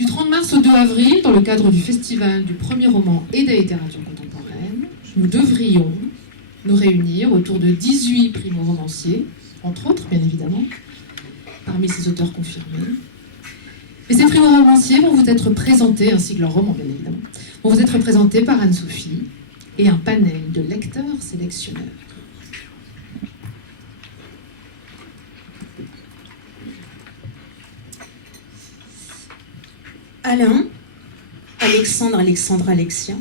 Du 30 mars au 2 avril, dans le cadre du Festival du premier roman et de la littérature contemporaine, nous devrions nous réunir autour de 18 primo-romanciers, entre autres, bien évidemment, parmi ces auteurs confirmés. Et ces primo-romanciers vont vous être présentés, ainsi que leurs romans, bien évidemment, vont vous être présentés par Anne-Sophie et un panel de lecteurs sélectionneurs. Alain, Alexandre, Alexia,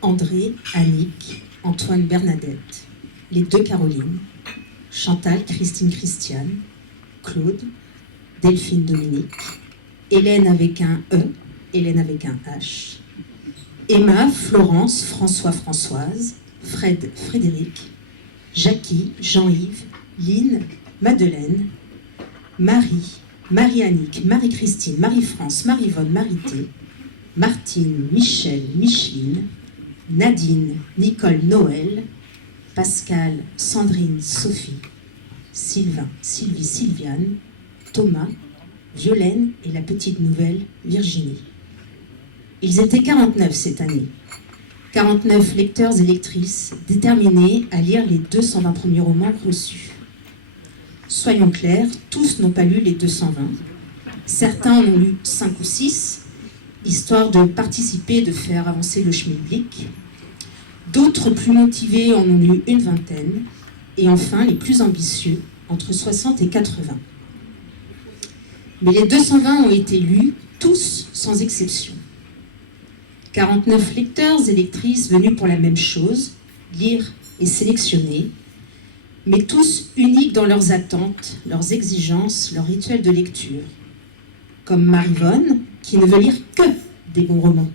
André, Annick, Antoine, Bernadette, les deux Caroline, Chantal, Christine, Christiane, Claude, Delphine, Dominique, Hélène avec un E, Hélène avec un H, Emma, Florence, François, Françoise, Fred, Frédéric, Jackie, Jean-Yves, Lynne, Madeleine, Marie, Marie-Annick, Marie-Christine, Marie-France, Marie-Vonne, Marité, Martine, Michel, Micheline, Nadine, Nicole, Noël, Pascal, Sandrine, Sophie, Sylvain, Sylvie, Sylviane, Thomas, Violaine et la petite nouvelle Virginie. Ils étaient 49 cette année. 49 lecteurs et lectrices déterminés à lire les 220 premiers romans reçus. Soyons clairs, tous n'ont pas lu les 220. Certains en ont lu 5 ou 6, histoire de participer, de faire avancer le schmilblick. D'autres plus motivés en ont lu une vingtaine. Et enfin, les plus ambitieux, entre 60 et 80. Mais les 220 ont été lus, tous sans exception. 49 lecteurs et lectrices venus pour la même chose, lire et sélectionner, mais tous uniques dans leurs attentes, leurs exigences, leurs rituels de lecture. Comme Marie-Vonne, qui ne veut lire que des bons romans.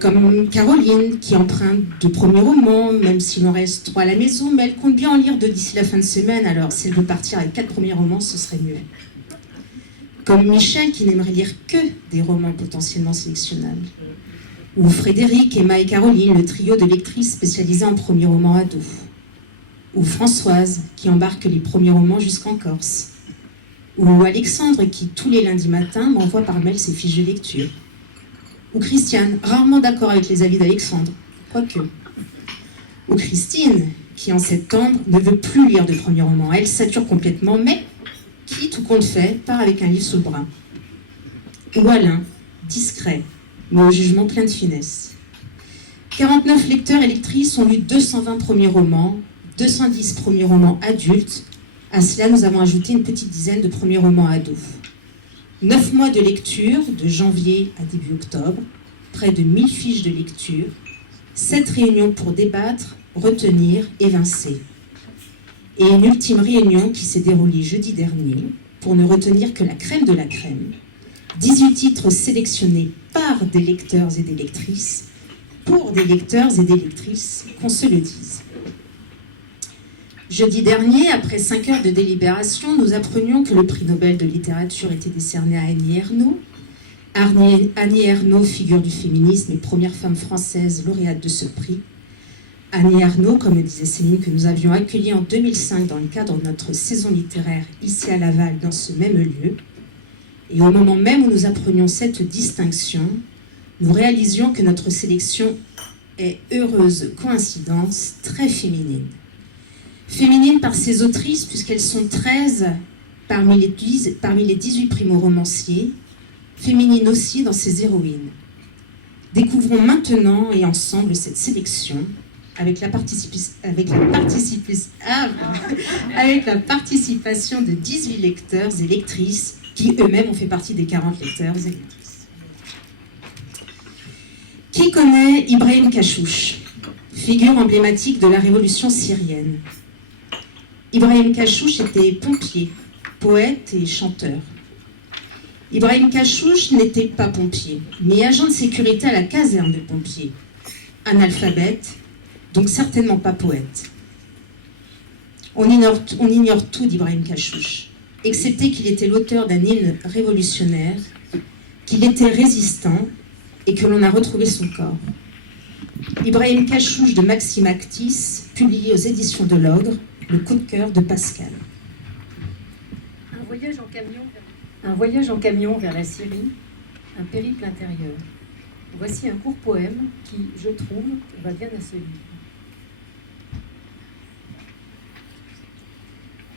Comme Caroline, qui emprunte de premiers romans, même s'il en reste 3 à la maison, mais elle compte bien en lire 2 d'ici la fin de semaine, alors si elle veut partir avec 4 premiers romans, ce serait mieux. Comme Michel, qui n'aimerait lire que des romans potentiellement sélectionnables. Ou Frédéric, Emma et Caroline, le trio de lectrices spécialisées en premiers romans ados. Ou Françoise, qui embarque les premiers romans jusqu'en Corse. Ou Alexandre, qui tous les lundis matins m'envoie par mail ses fiches de lecture. Ou Christiane, rarement d'accord avec les avis d'Alexandre, quoique. Ou Christine, qui en septembre ne veut plus lire de premiers romans. Elle sature complètement, mais qui, tout compte fait, part avec un livre sous le bras. Ou Alain, discret, mais au jugement plein de finesse. 49 lecteurs et lectrices ont lu 220 premiers romans, 210 premiers romans adultes. À cela, nous avons ajouté une petite dizaine de premiers romans ados. 9 mois de lecture, de janvier à début octobre, près de 1000 fiches de lecture, 7 réunions pour débattre, retenir, évincer. Et une ultime réunion qui s'est déroulée jeudi dernier, pour ne retenir que la crème de la crème. 18 titres sélectionnés par des lecteurs et des lectrices, pour des lecteurs et des lectrices, qu'on se le dise. Jeudi dernier, après 5 heures de délibération, nous apprenions que le prix Nobel de littérature était décerné à Annie Ernaux. Annie Ernaux, figure du féminisme et première femme française lauréate de ce prix. Annie Ernaux, comme le disait Céline, que nous avions accueillie en 2005 dans le cadre de notre saison littéraire ici à Laval, dans ce même lieu. Et au moment même où nous apprenions cette distinction, nous réalisions que notre sélection est, heureuse coïncidence, très féminine. Féminine par ses autrices, puisqu'elles sont 13 parmi les 18 primo-romanciers, féminine aussi dans ses héroïnes. Découvrons maintenant et ensemble cette sélection avec la participation de 18 lecteurs et lectrices qui eux-mêmes ont fait partie des 40 lecteurs et lectrices. Qui connaît Ibrahim Kachouch, figure emblématique de la révolution syrienne? Ibrahim Kachouch était pompier, poète et chanteur. Ibrahim Kachouch n'était pas pompier, mais agent de sécurité à la caserne de pompiers. Analphabète, donc certainement pas poète. On ignore tout d'Ibrahim Kachouch, excepté qu'il était l'auteur d'un hymne révolutionnaire, qu'il était résistant et que l'on a retrouvé son corps. Ibrahim Kachouch de Maxime Actis, publié aux éditions de l'Ogre, le coup de cœur de Pascal. Un voyage en camion Un voyage en camion vers la Syrie, un périple intérieur. Voici un court poème qui, je trouve, va bien à ce livre.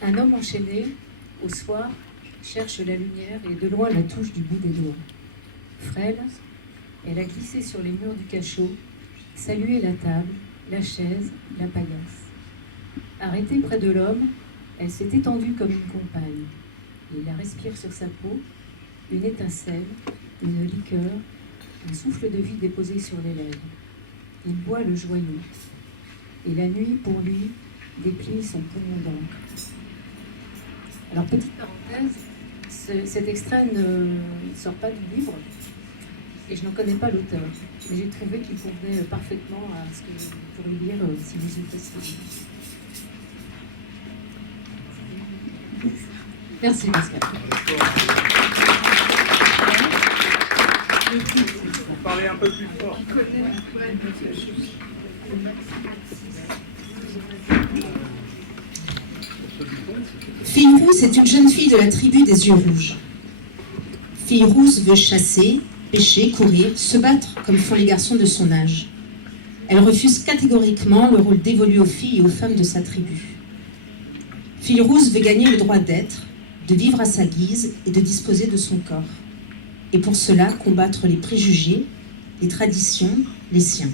Un homme enchaîné, au soir, cherche la lumière et de loin la touche du bout des doigts. Frêle, elle a glissé sur les murs du cachot, salué la table, la chaise, la paillasse. Arrêtée près de l'homme, elle s'est étendue comme une compagne. Il la respire sur sa peau, une étincelle, une liqueur, un souffle de vie déposé sur les lèvres. Il boit le joyau. Et la nuit, pour lui, déplie son poumon d'encre. Alors, petite parenthèse, cet extrait ne sort pas du livre, et je n'en connais pas l'auteur. Mais j'ai trouvé qu'il convenait parfaitement à ce que vous pourriez lire si vous y fassiez. Merci Pascal. Vous parlez un peu plus fort. Fille Rousse est une jeune fille de la tribu des yeux rouges. Fille Rousse veut chasser, pêcher, courir, se battre comme font les garçons de son âge. Elle refuse catégoriquement le rôle dévolu aux filles et aux femmes de sa tribu. Fille Rousse veut gagner le droit d'être, de vivre à sa guise et de disposer de son corps. Et pour cela, combattre les préjugés, les traditions, les siens.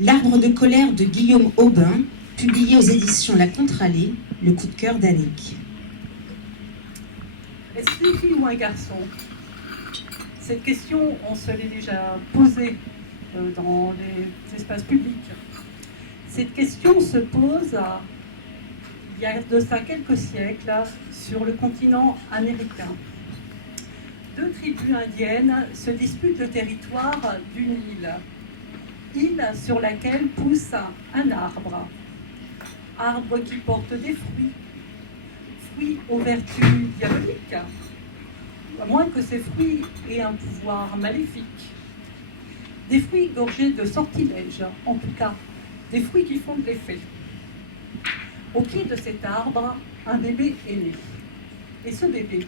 L'arbre de colère de Guillaume Aubin, publié aux éditions La Contralée, le coup de cœur d'Annick. Est-ce une fille ou un garçon? Cette question, on se l'est déjà posée dans les espaces publics. Cette question se pose il y a de ça quelques siècles sur le continent américain. Deux tribus indiennes se disputent le territoire d'une île sur laquelle pousse un arbre qui porte des fruits aux vertus diaboliques, à moins que ces fruits aient un pouvoir maléfique. Des fruits gorgés de sortilèges, en tout cas, des fruits qui font de l'effet. Au pied de cet arbre, un bébé est né. Et ce bébé,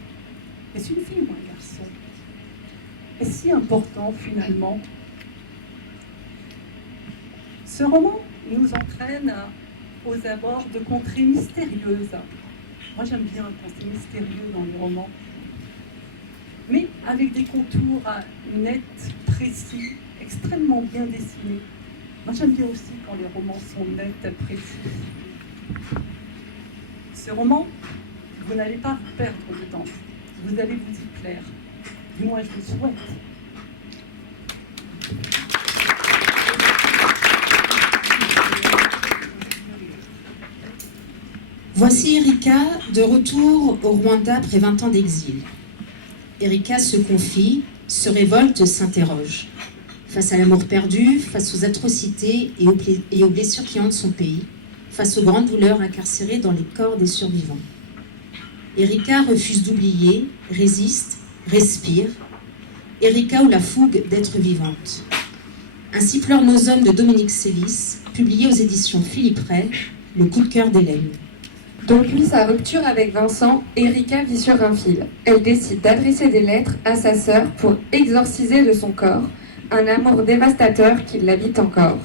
est-ce une fille ou un garçon? Est-ce si important finalement? Ce roman nous entraîne aux abords de contrées mystérieuses. Moi j'aime bien quand c'est mystérieux dans les romans. Mais avec des contours nets, précis, extrêmement bien dessinés. Moi j'aime bien aussi quand les romans sont nets, précis. Ce roman, vous n'allez pas vous perdre dedans. Vous allez vous y plaire. Du moins, je vous souhaite. Voici Erika de retour au Rwanda après 20 ans d'exil. Erika se confie, se révolte, s'interroge. Face à l'amour perdu, face aux atrocités et aux blessures qui hantent son pays, face aux grandes douleurs incarcérées dans les corps des survivants. Erika refuse d'oublier, résiste, respire. Erika ou la fougue d'être vivante. Ainsi pleurent nos hommes de Dominique Sélis, publié aux éditions Philippe Ray, le coup de cœur d'Hélène. Depuis sa rupture avec Vincent, Erika vit sur un fil. Elle décide d'adresser des lettres à sa sœur pour exorciser de son corps un amour dévastateur qui l'habite encore.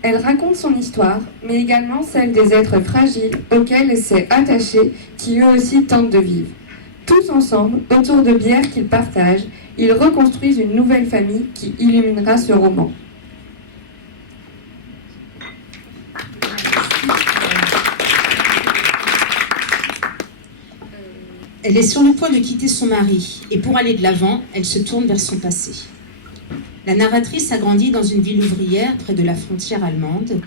Elle raconte son histoire, mais également celle des êtres fragiles auxquels elle s'est attachée, qui eux aussi tentent de vivre. Tous ensemble, autour de bières qu'ils partagent, ils reconstruisent une nouvelle famille qui illuminera ce roman. Elle est sur le point de quitter son mari, et pour aller de l'avant, elle se tourne vers son passé. La narratrice a grandi dans une ville ouvrière près de la frontière allemande,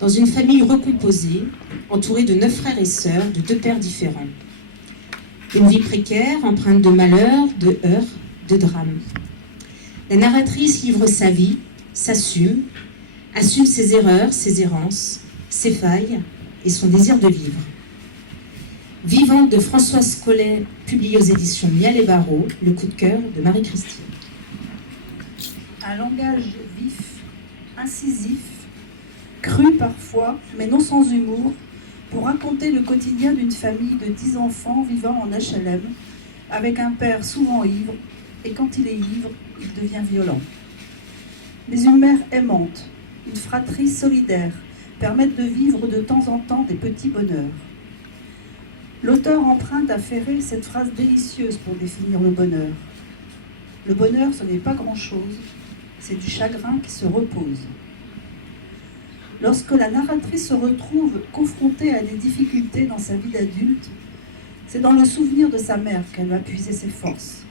dans une famille recomposée, entourée de 9 frères et sœurs de 2 pères différents. Une vie précaire, empreinte de malheurs, de heurts, de drames. La narratrice livre sa vie, s'assume, assume ses erreurs, ses errances, ses failles et son désir de vivre. Vivante de Françoise Collet, publié aux éditions Miel et Barreau, le coup de cœur de Marie-Christine. Un langage vif, incisif, cru parfois, mais non sans humour, pour raconter le quotidien d'une famille de 10 enfants vivant en HLM, avec un père souvent ivre, et quand il est ivre, il devient violent. Mais une mère aimante, une fratrie solidaire, permettent de vivre de temps en temps des petits bonheurs. L'auteur emprunte à Ferré cette phrase délicieuse pour définir le bonheur. Le bonheur, ce n'est pas grand-chose, c'est du chagrin qui se repose. Lorsque la narratrice se retrouve confrontée à des difficultés dans sa vie d'adulte, c'est dans le souvenir de sa mère qu'elle va puiser ses forces.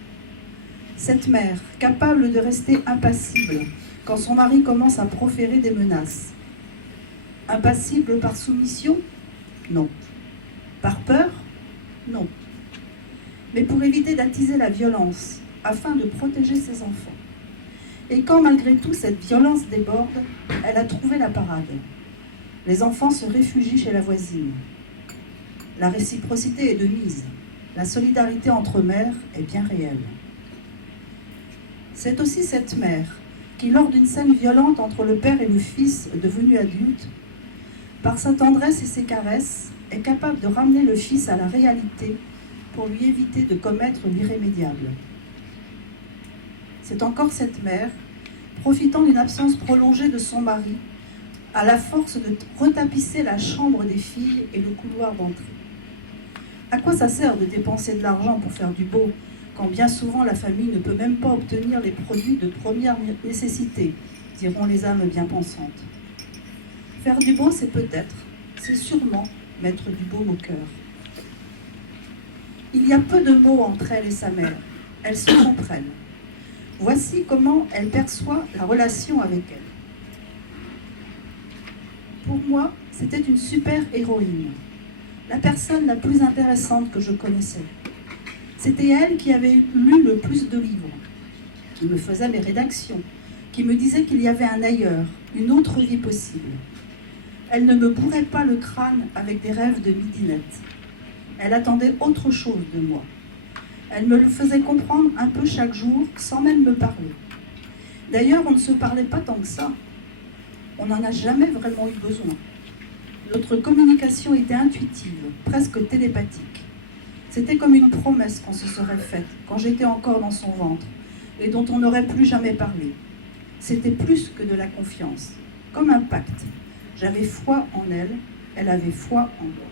Cette mère, capable de rester impassible quand son mari commence à proférer des menaces. Impassible par soumission? Non. Par peur? Non. Mais pour éviter d'attiser la violence, afin de protéger ses enfants. Et quand malgré tout cette violence déborde, elle a trouvé la parade. Les enfants se réfugient chez la voisine. La réciprocité est de mise. La solidarité entre mères est bien réelle. C'est aussi cette mère qui, lors d'une scène violente entre le père et le fils devenu adulte, par sa tendresse et ses caresses, est capable de ramener le fils à la réalité pour lui éviter de commettre l'irrémédiable. C'est encore cette mère, profitant d'une absence prolongée de son mari, à la force de retapisser la chambre des filles et le couloir d'entrée. À quoi ça sert de dépenser de l'argent pour faire du beau, quand bien souvent la famille ne peut même pas obtenir les produits de première nécessité, diront les âmes bien pensantes. Faire du beau, c'est peut-être, c'est sûrement mettre du baume au cœur. Il y a peu de mots entre elle et sa mère. Elles se comprennent. Voici comment elle perçoit la relation avec elle. Pour moi, c'était une super héroïne. La personne la plus intéressante que je connaissais. C'était elle qui avait lu le plus de livres, qui me faisait mes rédactions, qui me disait qu'il y avait un ailleurs, une autre vie possible. Elle ne me bourrait pas le crâne avec des rêves de midinette. Elle attendait autre chose de moi. Elle me le faisait comprendre un peu chaque jour, sans même me parler. D'ailleurs, on ne se parlait pas tant que ça. On n'en a jamais vraiment eu besoin. Notre communication était intuitive, presque télépathique. C'était comme une promesse qu'on se serait faite quand j'étais encore dans son ventre et dont on n'aurait plus jamais parlé. C'était plus que de la confiance, comme un pacte. J'avais foi en elle, elle avait foi en moi.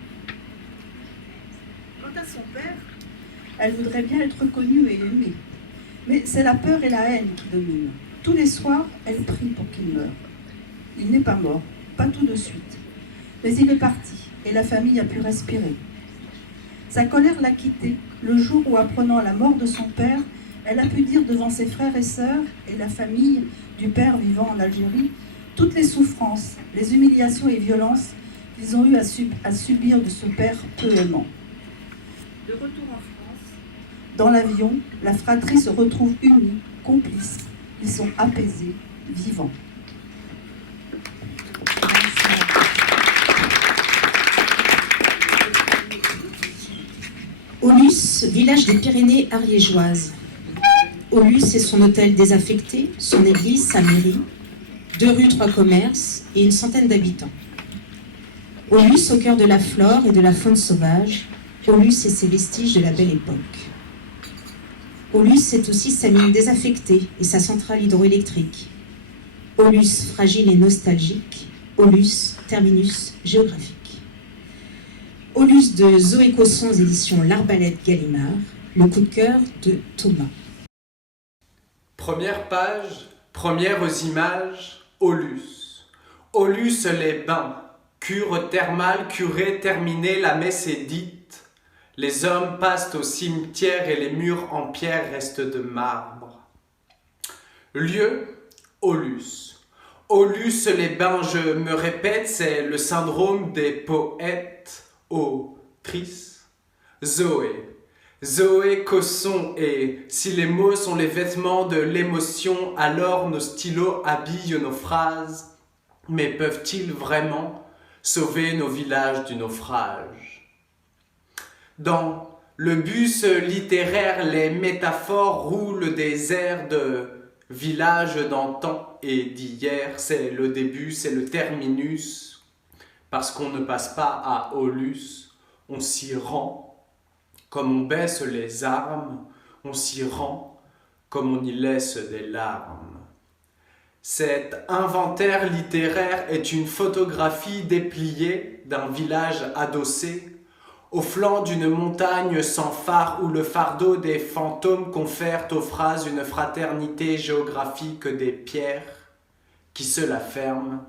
Quant à son père, elle voudrait bien être connue et aimée. Mais c'est la peur et la haine qui dominent. Tous les soirs, elle prie pour qu'il meure. Il n'est pas mort, pas tout de suite. Mais il est parti et la famille a pu respirer. Sa colère l'a quittée le jour où, apprenant la mort de son père, elle a pu dire devant ses frères et sœurs et la famille du père vivant en Algérie toutes les souffrances, les humiliations et violences qu'ils ont eu à subir de ce père peu aimant. De retour en France, dans l'avion, la fratrie se retrouve unie, complice. Ils sont apaisés, vivants. Aulus, village des Pyrénées ariégeoises. Aulus est son hôtel désaffecté, son église, sa mairie, 2 rues, 3 commerces et une centaine d'habitants. Aulus au cœur de la flore et de la faune sauvage, Aulus et ses vestiges de la belle époque. Aulus c'est aussi sa mine désaffectée et sa centrale hydroélectrique. Aulus fragile et nostalgique, Aulus terminus géographique. Aulus de Zoé Cossons, édition L'Arbalète Gallimard, le coup de cœur de Thomas. Première page, premières images, Aulus. Aulus les bains, cure thermale, curée terminée, la messe est dite. Les hommes passent au cimetière et les murs en pierre restent de marbre. Lieu, Aulus. Aulus les bains, je me répète, c'est le syndrome des poètes. Autrice, Zoé Cosson, et si les mots sont les vêtements de l'émotion, alors nos stylos habillent nos phrases. Mais peuvent-ils vraiment sauver nos villages du naufrage? Dans le bus littéraire, les métaphores roulent des airs de villages d'antan et d'hier. C'est le début, c'est le terminus. Parce qu'on ne passe pas à Aulus, on s'y rend. Comme on baisse les armes, on s'y rend, comme on y laisse des larmes. Cet inventaire littéraire est une photographie dépliée d'un village adossé au flanc d'une montagne sans phare où le fardeau des fantômes confère aux phrases une fraternité géographique des pierres qui se la ferment.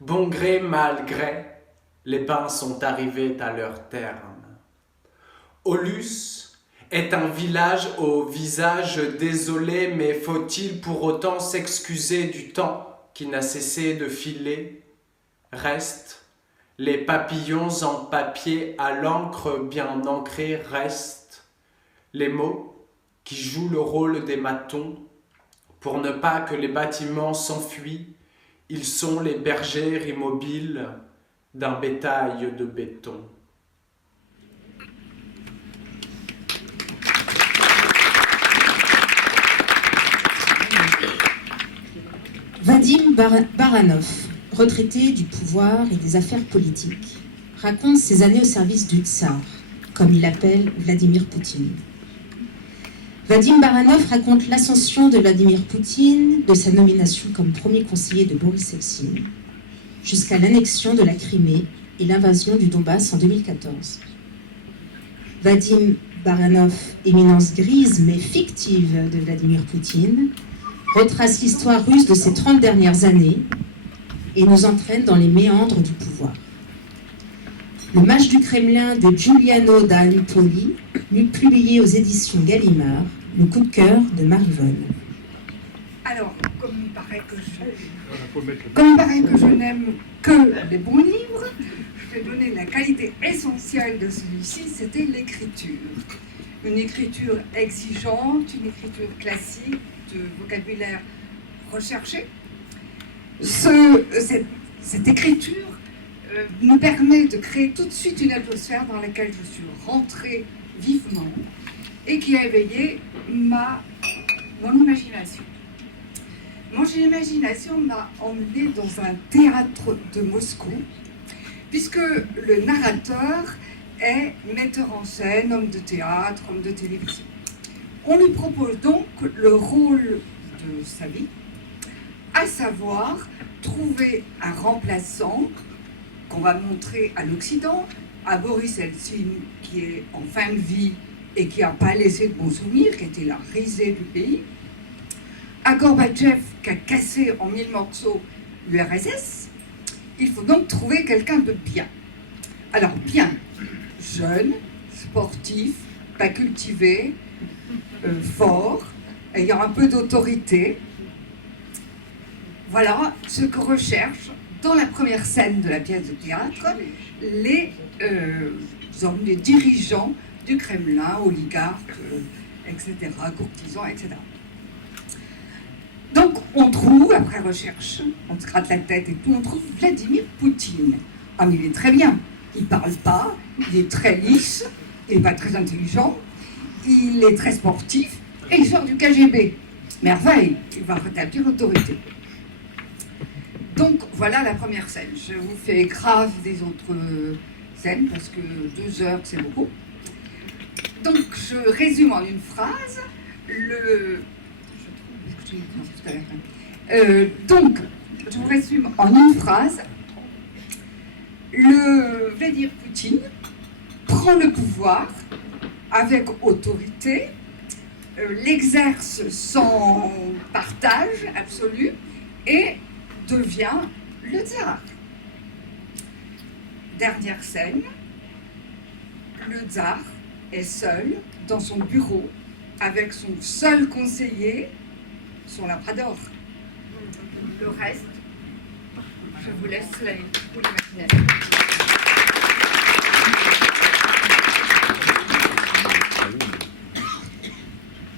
Bon gré, mal gré, les bains sont arrivés à leur terme. Aulus est un village au visage désolé, mais faut-il pour autant s'excuser du temps qui n'a cessé de filer? Restent les papillons en papier à l'encre bien ancrée, restent les mots qui jouent le rôle des matons pour ne pas que les bâtiments s'enfuient. Ils sont les bergers immobiles d'un bétail de béton. Vadim Baranov, retraité du pouvoir et des affaires politiques, raconte ses années au service du tsar, comme il appelle Vladimir Poutine. Vadim Baranov raconte l'ascension de Vladimir Poutine, de sa nomination comme premier conseiller de Boris Eltsine, jusqu'à l'annexion de la Crimée et l'invasion du Donbass en 2014. Vadim Baranov, éminence grise mais fictive de Vladimir Poutine, retrace l'histoire russe de ces 30 dernières années et nous entraîne dans les méandres du pouvoir. Le match du Kremlin de Giuliano da Lupoli, publié aux éditions Gallimard, le coup de cœur de Marivonne. Alors, comme il paraît que je n'aime que les bons livres, je vais donner la qualité essentielle de celui-ci, c'était l'écriture. Une écriture exigeante, une écriture classique, de vocabulaire recherché. Cette écriture me permet de créer tout de suite une atmosphère dans laquelle je suis rentrée vivement et qui a éveillé mon imagination. Mon imagination m'a emmenée dans un théâtre de Moscou, puisque le narrateur est metteur en scène, homme de théâtre, homme de télévision. On lui propose donc le rôle de sa vie, à savoir trouver un remplaçant qu'on va montrer à l'Occident, à Boris Eltsine qui est en fin de vie et qui n'a pas laissé de bons souvenirs, qui était la risée du pays, à Gorbatchev qui a cassé en 1000 morceaux l'URSS. Il faut donc trouver quelqu'un de bien. Alors bien, jeune, sportif, pas cultivé, fort, ayant un peu d'autorité. Voilà ce que recherchent dans la première scène de la pièce de théâtre les hommes, les dirigeants du Kremlin, oligarques, etc., courtisans, etc. Donc on trouve, après recherche, on se gratte la tête et tout, on trouve Vladimir Poutine. Ah mais il est très bien, il ne parle pas, il est très lisse, il n'est pas très intelligent, il est très sportif et il sort du KGB. Merveille, il va rétablir l'autorité. Donc voilà la première scène. Je vous fais grâce des autres scènes parce que 2 heures c'est beaucoup. Donc je résume en une phrase donc je vous résume en une phrase. Le Vladimir Poutine prend le pouvoir avec autorité, l'exerce sans partage absolu et devient le tsar. Dernière scène, le tsar est seul dans son bureau avec son seul conseiller, son labrador. Le reste, je vous laisse l'imaginer.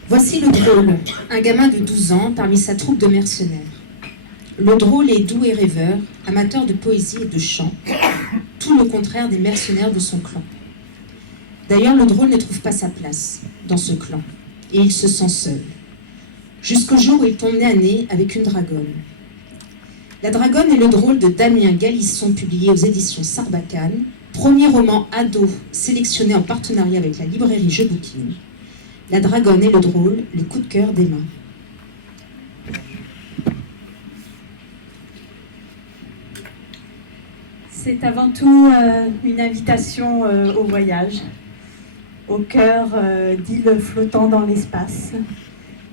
Voici le drôle, un gamin de 12 ans parmi sa troupe de mercenaires. Le drôle est doux et rêveur, amateur de poésie et de chant, tout le contraire des mercenaires de son clan. D'ailleurs, le drôle ne trouve pas sa place dans ce clan, et il se sent seul. Jusqu'au jour où il tombe nez à nez avec une dragonne. La dragonne est le drôle de Damien Galisson, publié aux éditions Sarbacane, Premier roman ado sélectionné en partenariat avec la librairie Je Bouquine, La Dragonne et le Drôle, les coups de cœur d'Emma. C'est avant tout une invitation au voyage, au cœur d'îles flottant dans l'espace.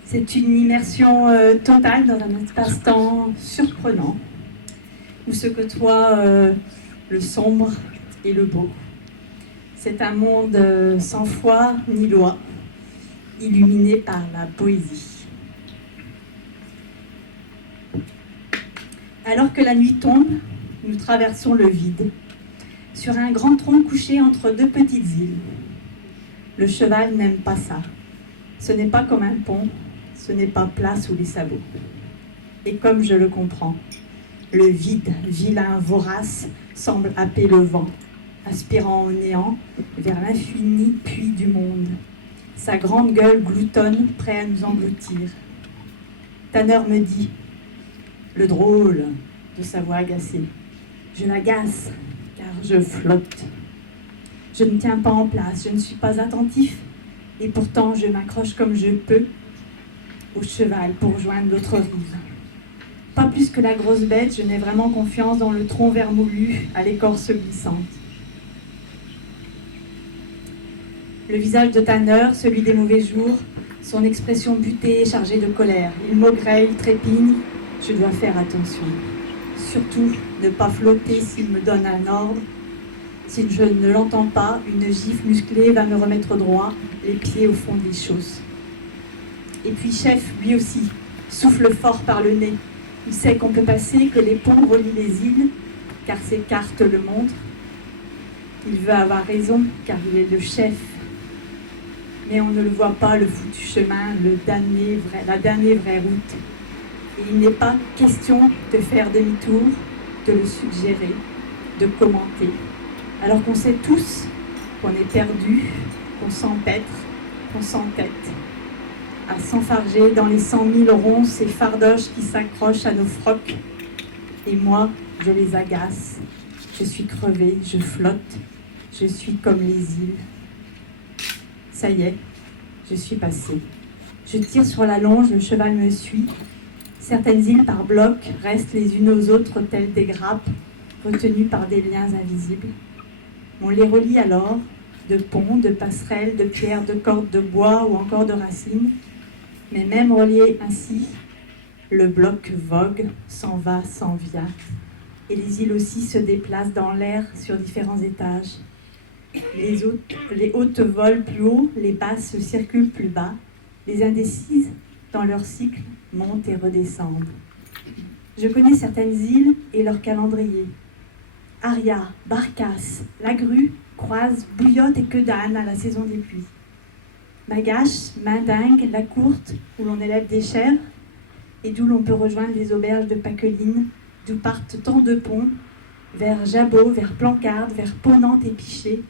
C'est une immersion totale dans un espace-temps surprenant, où se côtoient le sombre et le beau. C'est un monde sans foi ni loi, illuminé par la poésie. Alors que la nuit tombe, nous traversons le vide, sur un grand tronc couché entre deux petites îles. Le cheval n'aime pas ça. Ce n'est pas comme un pont, ce n'est pas plat sous les sabots. Et comme je le comprends, le vide, vilain, vorace, semble happer le vent, aspirant au néant vers l'infini puits du monde. Sa grande gueule gloutonne, prêt à nous engloutir. Tanner me dit, le drôle de sa voix agacée. Je l'agace, car je flotte. Je ne tiens pas en place, je ne suis pas attentif, et pourtant je m'accroche comme je peux au cheval pour rejoindre l'autre rive. Pas plus que la grosse bête, je n'ai vraiment confiance dans le tronc vermoulu à l'écorce glissante. Le visage de Tanner, celui des mauvais jours, son expression butée et chargée de colère. Il maugréille, il trépigne, je dois faire attention. Surtout, ne pas flotter s'il me donne un ordre. Si je ne l'entends pas, une gifle musclée va me remettre droit, les pieds au fond des chausses. Et puis chef, lui aussi, souffle fort par le nez. Il sait qu'on peut passer, que les ponts relient les îles, car ses cartes le montrent. Il veut avoir raison, car il est le chef. Mais on ne le voit pas, le foutu chemin, la dernière vraie route. Et il n'est pas question de faire demi-tour, de le suggérer, de commenter. Alors qu'on sait tous qu'on est perdu, qu'on s'empêtre, qu'on s'entête. À s'enfarger dans les 100 000 ronces et fardoches qui s'accrochent à nos frocs. Et moi, je les agace. Je suis crevée, je flotte. Je suis comme les îles. Ça y est, je suis passée. Je tire sur la longe, le cheval me suit. Certaines îles par blocs restent les unes aux autres telles des grappes, retenues par des liens invisibles. On les relie alors, de ponts, de passerelles, de pierres, de cordes de bois ou encore de racines. Mais même relié ainsi, le bloc vogue, s'en va, s'en vient. Et les îles aussi se déplacent dans l'air sur différents étages. Les hautes volent plus haut, les basses circulent plus bas. Les indécises, dans leur cycle, montent et redescendent. Je connais certaines îles et leur calendrier. Aria, Barcasse, la Grue, Croise, Bouillotte et Queue d'Âne à la saison des pluies. Magache, Mandingue, La Courte, où l'on élève des chèvres, et d'où l'on peut rejoindre les auberges de Paqueline, d'où partent tant de ponts, vers Jabot, vers Plancarde, vers Ponante et Piché.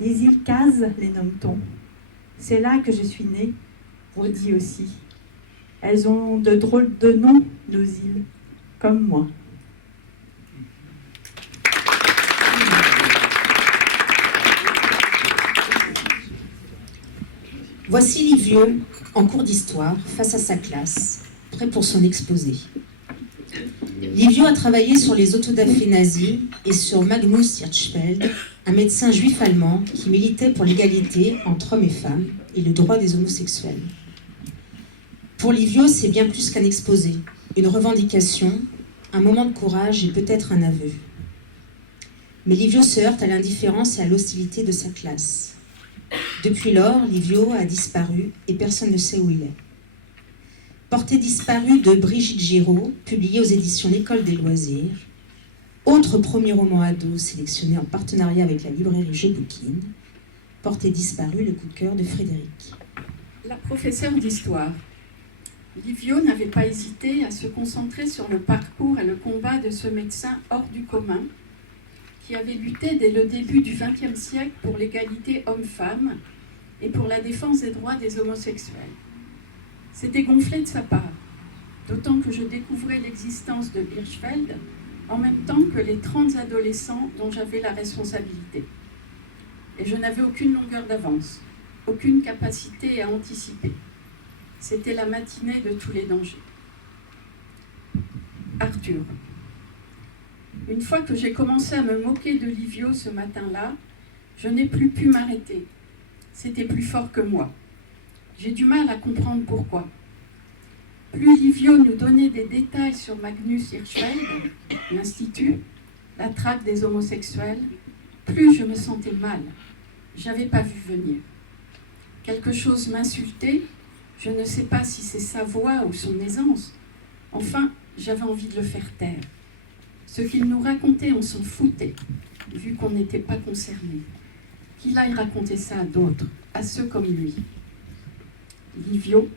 Les îles Cazes, les nomme-t-on. C'est là que je suis née, Rodi aussi. Elles ont de drôles de noms, nos îles, comme moi. Voici Livio, en cours d'histoire, face à sa classe, prêt pour son exposé. Livio a travaillé sur les autodafés nazis et sur Magnus Hirschfeld, un médecin juif allemand qui militait pour l'égalité entre hommes et femmes et le droit des homosexuels. Pour Livio, c'est bien plus qu'un exposé, une revendication, un moment de courage et peut-être un aveu. Mais Livio se heurte à l'indifférence et à l'hostilité de sa classe. Depuis lors, Livio a disparu et personne ne sait où il est. Portée disparue de Brigitte Giraud, publié aux éditions L'École des loisirs. Autre premier roman ado sélectionné en partenariat avec la librairie Je Bouquine. Portée disparue, le coup de cœur de Frédéric. La professeure d'histoire. Livio n'avait pas hésité à se concentrer sur le parcours et le combat de ce médecin hors du commun qui avait lutté dès le début du XXe siècle pour l'égalité homme-femme et pour la défense des droits des homosexuels. C'était gonflé de sa part, d'autant que je découvrais l'existence de Hirschfeld en même temps que les 30 adolescents dont j'avais la responsabilité. Et je n'avais aucune longueur d'avance, aucune capacité à anticiper. C'était la matinée de tous les dangers. Arthur. Une fois que j'ai commencé à me moquer de Livio ce matin-là, je n'ai plus pu m'arrêter. C'était plus fort que moi. J'ai du mal à comprendre pourquoi. Plus Livio nous donnait des détails sur Magnus Hirschfeld, l'Institut, la traque des homosexuels, plus je me sentais mal. J'avais pas vu venir. Quelque chose m'insultait, je ne sais pas si c'est sa voix ou son aisance. Enfin, j'avais envie de le faire taire. Ce qu'il nous racontait, on s'en foutait, vu qu'on n'était pas concernés. Qu'il aille raconter ça à d'autres, à ceux comme lui. Livio,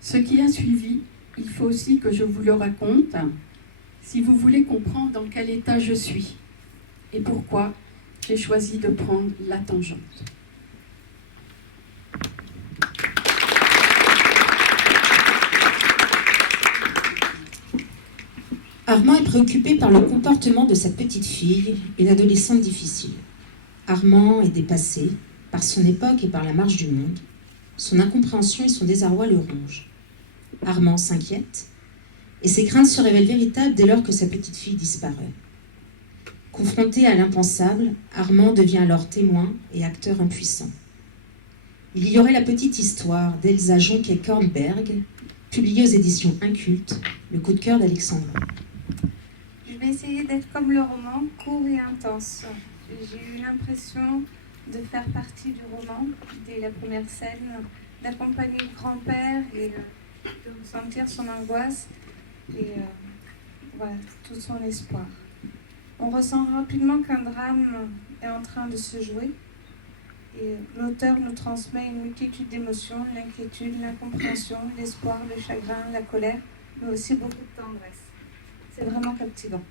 ce qui a suivi, il faut aussi que je vous le raconte, si vous voulez comprendre dans quel état je suis et pourquoi j'ai choisi de prendre la tangente. Armand est préoccupé par le comportement de sa petite fille, une adolescente difficile. Armand est dépassé par son époque et par la marche du monde. Son incompréhension et son désarroi le rongent. Armand s'inquiète et ses craintes se révèlent véritables dès lors que sa petite fille disparaît. Confronté à l'impensable, Armand devient alors témoin et acteur impuissant. Il y aurait la petite histoire d'Elsa Jonquet-Kornberg, publiée aux éditions Incultes, le coup de cœur d'Alexandre. Je vais essayer d'être comme le roman, court et intense. J'ai eu l'impression de faire partie du roman dès la première scène, d'accompagner le grand-père et de ressentir son angoisse et voilà, tout son espoir. On ressent rapidement qu'un drame est en train de se jouer et l'auteur nous transmet une multitude d'émotions, l'inquiétude, l'incompréhension, l'espoir, le chagrin, la colère, mais aussi beaucoup de tendresse. C'est vraiment captivant.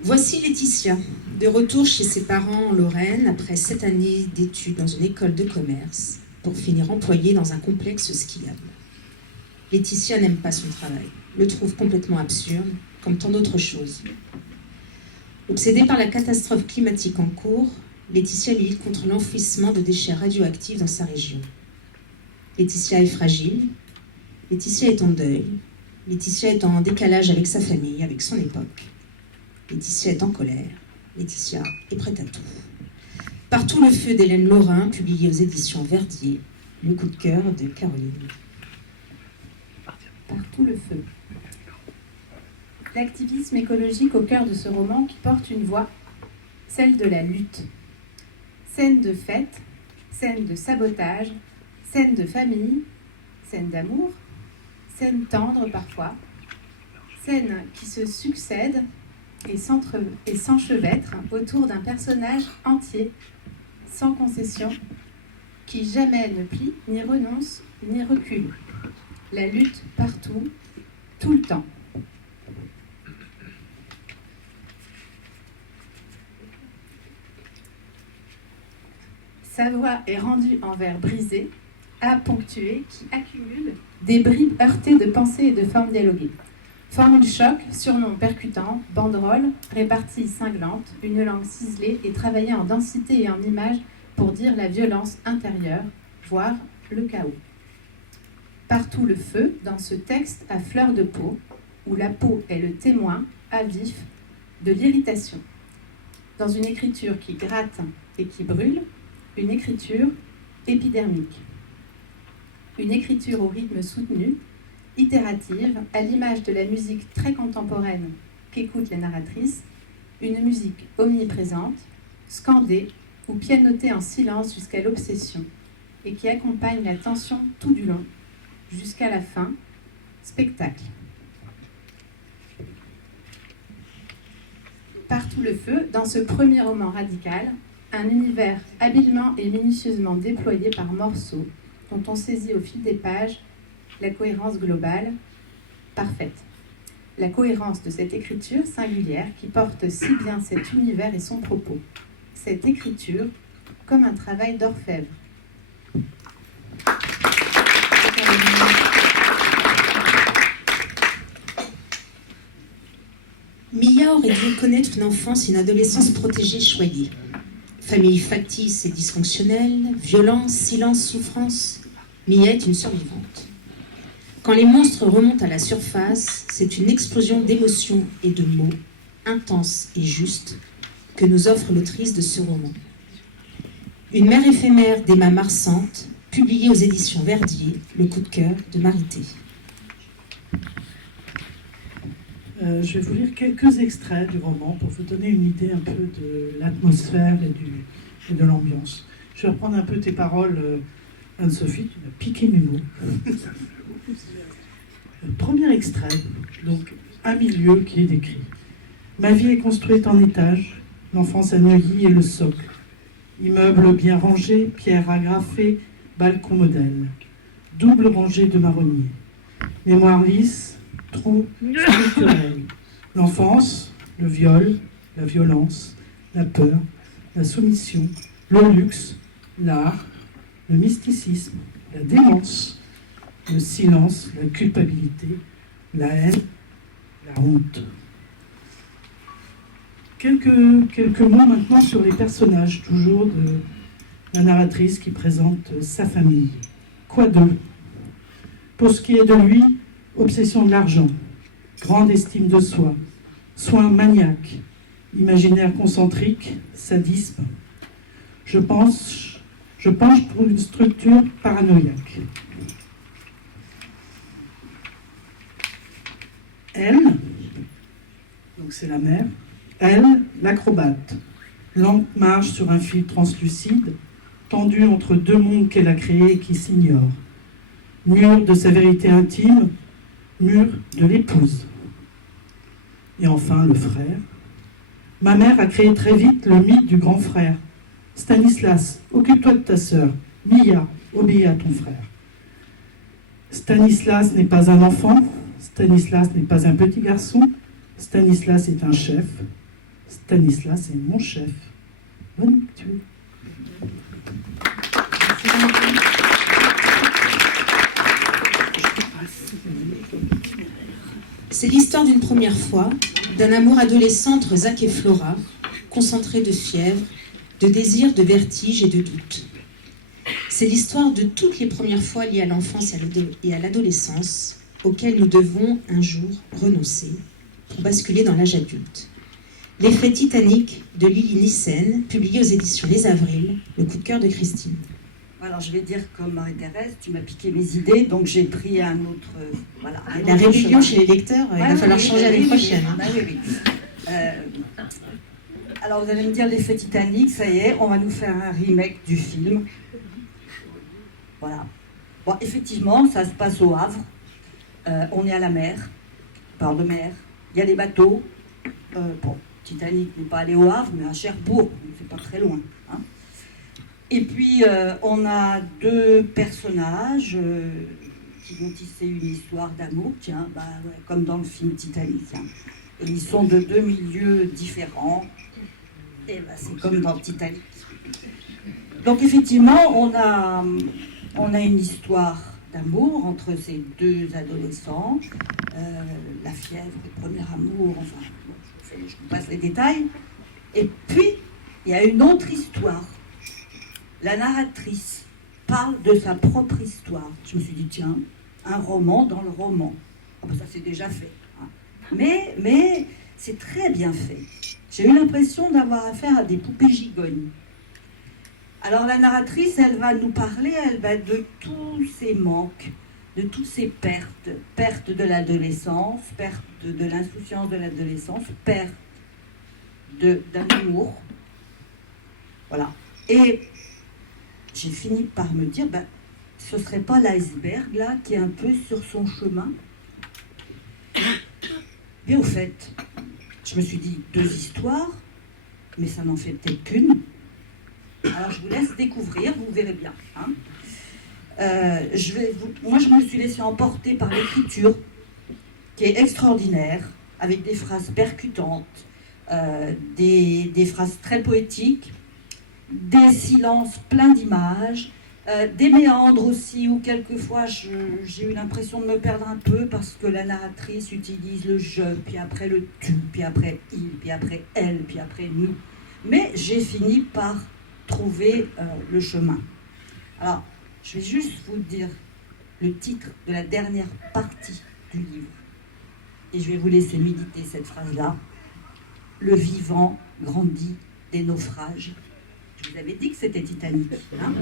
Voici Laetitia, de retour chez ses parents en Lorraine après 7 années d'études dans une école de commerce pour finir employée dans un complexe skiable. Laetitia n'aime pas son travail, le trouve complètement absurde, comme tant d'autres choses. Obsédée par la catastrophe climatique en cours, Laetitia milite contre l'enfouissement de déchets radioactifs dans sa région. Laetitia est fragile, Laetitia est en deuil, Laetitia est en décalage avec sa famille, avec son époque. Laetitia est en colère, Laetitia est prête à tout. Partout le feu d'Hélène Laurin, publié aux éditions Verdier, le coup de cœur de Caroline. Partout le feu. L'activisme écologique au cœur de ce roman qui porte une voix, celle de la lutte. Scène de fête, scène de sabotage, scène de famille, scène d'amour, scène tendre parfois, scène qui se succèdent et s'enchevêtrent autour d'un personnage entier, sans concession, qui jamais ne plie, ni renonce, ni recule. La lutte partout, tout le temps. Sa voix est rendue en vers brisé, à ponctué, qui accumule des bribes heurtées de pensées et de formes dialoguées. Formule choc, surnom percutant, banderole, répartie cinglante, une langue ciselée et travaillée en densité et en images pour dire la violence intérieure, voire le chaos. Partout le feu, dans ce texte à fleur de peau, où la peau est le témoin, à vif, de l'irritation. Dans une écriture qui gratte et qui brûle, une écriture épidermique. Une écriture au rythme soutenu, itérative, à l'image de la musique très contemporaine qu'écoutent les narratrices, une musique omniprésente, scandée ou pianotée en silence jusqu'à l'obsession, et qui accompagne la tension tout du long, jusqu'à la fin, spectacle. Partout le feu, dans ce premier roman radical, un univers habilement et minutieusement déployé par morceaux, dont on saisit au fil des pages la cohérence globale parfaite. La cohérence de cette écriture singulière qui porte si bien cet univers et son propos. Cette écriture comme un travail d'orfèvre. Mia aurait dû connaître une enfance et une adolescence protégée, choyée. Famille factice et dysfonctionnelle, violence, silence, souffrance. Mia est une survivante. Quand les monstres remontent à la surface, c'est une explosion d'émotions et de mots, intenses et justes, que nous offre l'autrice de ce roman. Une mère éphémère d'Emma Marsante, publiée aux éditions Verdier, le coup de cœur de Marité. Je vais vous lire quelques extraits du roman pour vous donner une idée un peu de l'atmosphère et de l'ambiance. Je vais reprendre un peu tes paroles, Anne-Sophie, tu m'as piqué mes mots. Le premier extrait, donc un milieu qui est décrit. Ma vie est construite en étages, l'enfance à Neuilly est le socle. Immeuble bien rangé, pierre agrafée, balcon modèle. Double rangée de marronniers. Mémoire lisse, trou structurel. L'enfance, le viol, la violence, la peur, la soumission, le luxe, l'art, le mysticisme, la démence, le silence, la culpabilité, la haine, la honte. Quelques mots maintenant sur les personnages, toujours de la narratrice qui présente sa famille. Quoi d'eux? Pour ce qui est de lui, obsession de l'argent, grande estime de soi, soin maniaque, imaginaire concentrique, sadisme. Je penche pour une structure paranoïaque. Elle, donc c'est la mère, elle, l'acrobate, lente marche sur un fil translucide, tendu entre deux mondes qu'elle a créés et qui s'ignorent. Mur de sa vérité intime, mur de l'épouse. Et enfin, le frère. Ma mère a créé très vite le mythe du grand frère. Stanislas, occupe-toi de ta sœur. Mia, obéis à ton frère. Stanislas n'est pas un enfant. Stanislas n'est pas un petit garçon. Stanislas est un chef. Stanislas est mon chef. Bonne lecture. C'est l'histoire d'une première fois, d'un amour adolescent entre Zach et Flora, concentré de fièvre, de désir, de vertige et de doute. C'est l'histoire de toutes les premières fois liées à l'enfance et à l'adolescence, auxquelles nous devons un jour renoncer pour basculer dans l'âge adulte. L'effet Titanic de Lily Nissen, publié aux éditions Les Avrils, le coup de cœur de Christine. Alors je vais dire comme Marie-Thérèse, tu m'as piqué mes idées, donc j'ai pris un autre... Voilà, la rébellion chez les lecteurs, il va falloir changer l'année prochaine. Alors vous allez me dire l'effet Titanic, ça y est, on va nous faire un remake du film. Voilà. Bon, effectivement, ça se passe au Havre. On est à la mer, bord de mer. Il y a des bateaux. Bon, Titanic n'est pas allé au Havre, mais à Cherbourg, c'est pas très loin. Hein. Et puis, on a deux personnages qui vont tisser une histoire d'amour, tiens, bah, ouais, comme dans le film Titanic. Hein. Et ils sont de deux milieux différents. Et bah, c'est comme dans Titanic. Donc, effectivement, on a une histoire d'amour entre ces deux adolescents. La fièvre, le premier amour, enfin, je vous passe les détails. Et puis, il y a une autre histoire. La narratrice parle de sa propre histoire. Je me suis dit, tiens, un roman dans le roman. Oh ben ça, c'est déjà fait. Hein. Mais c'est très bien fait. J'ai eu l'impression d'avoir affaire à des poupées gigognes. Alors, la narratrice, elle va nous parler de tous ces manques, de toutes ces pertes. Perte de l'adolescence, perte de l'insouciance de l'adolescence, perte d'un amour. Voilà. Et j'ai fini par me dire, ce ne serait pas l'iceberg, là, qui est un peu sur son chemin. Mais au fait, je me suis dit, deux histoires, mais ça n'en fait peut-être qu'une. Alors, je vous laisse découvrir, vous verrez bien. Hein. Moi, je me suis laissée emporter par l'écriture, qui est extraordinaire, avec des phrases percutantes, des phrases très poétiques, des silences pleins d'images, Des méandres aussi, où quelquefois j'ai eu l'impression de me perdre un peu parce que la narratrice utilise le je, puis après le tu, puis après il, puis après elle, puis après nous. Mais j'ai fini par trouver le chemin. Alors, je vais juste vous dire le titre de la dernière partie du livre. Et je vais vous laisser méditer cette phrase-là. Le vivant grandit des naufrages. Je vous avais dit que c'était Titanic. Hein ?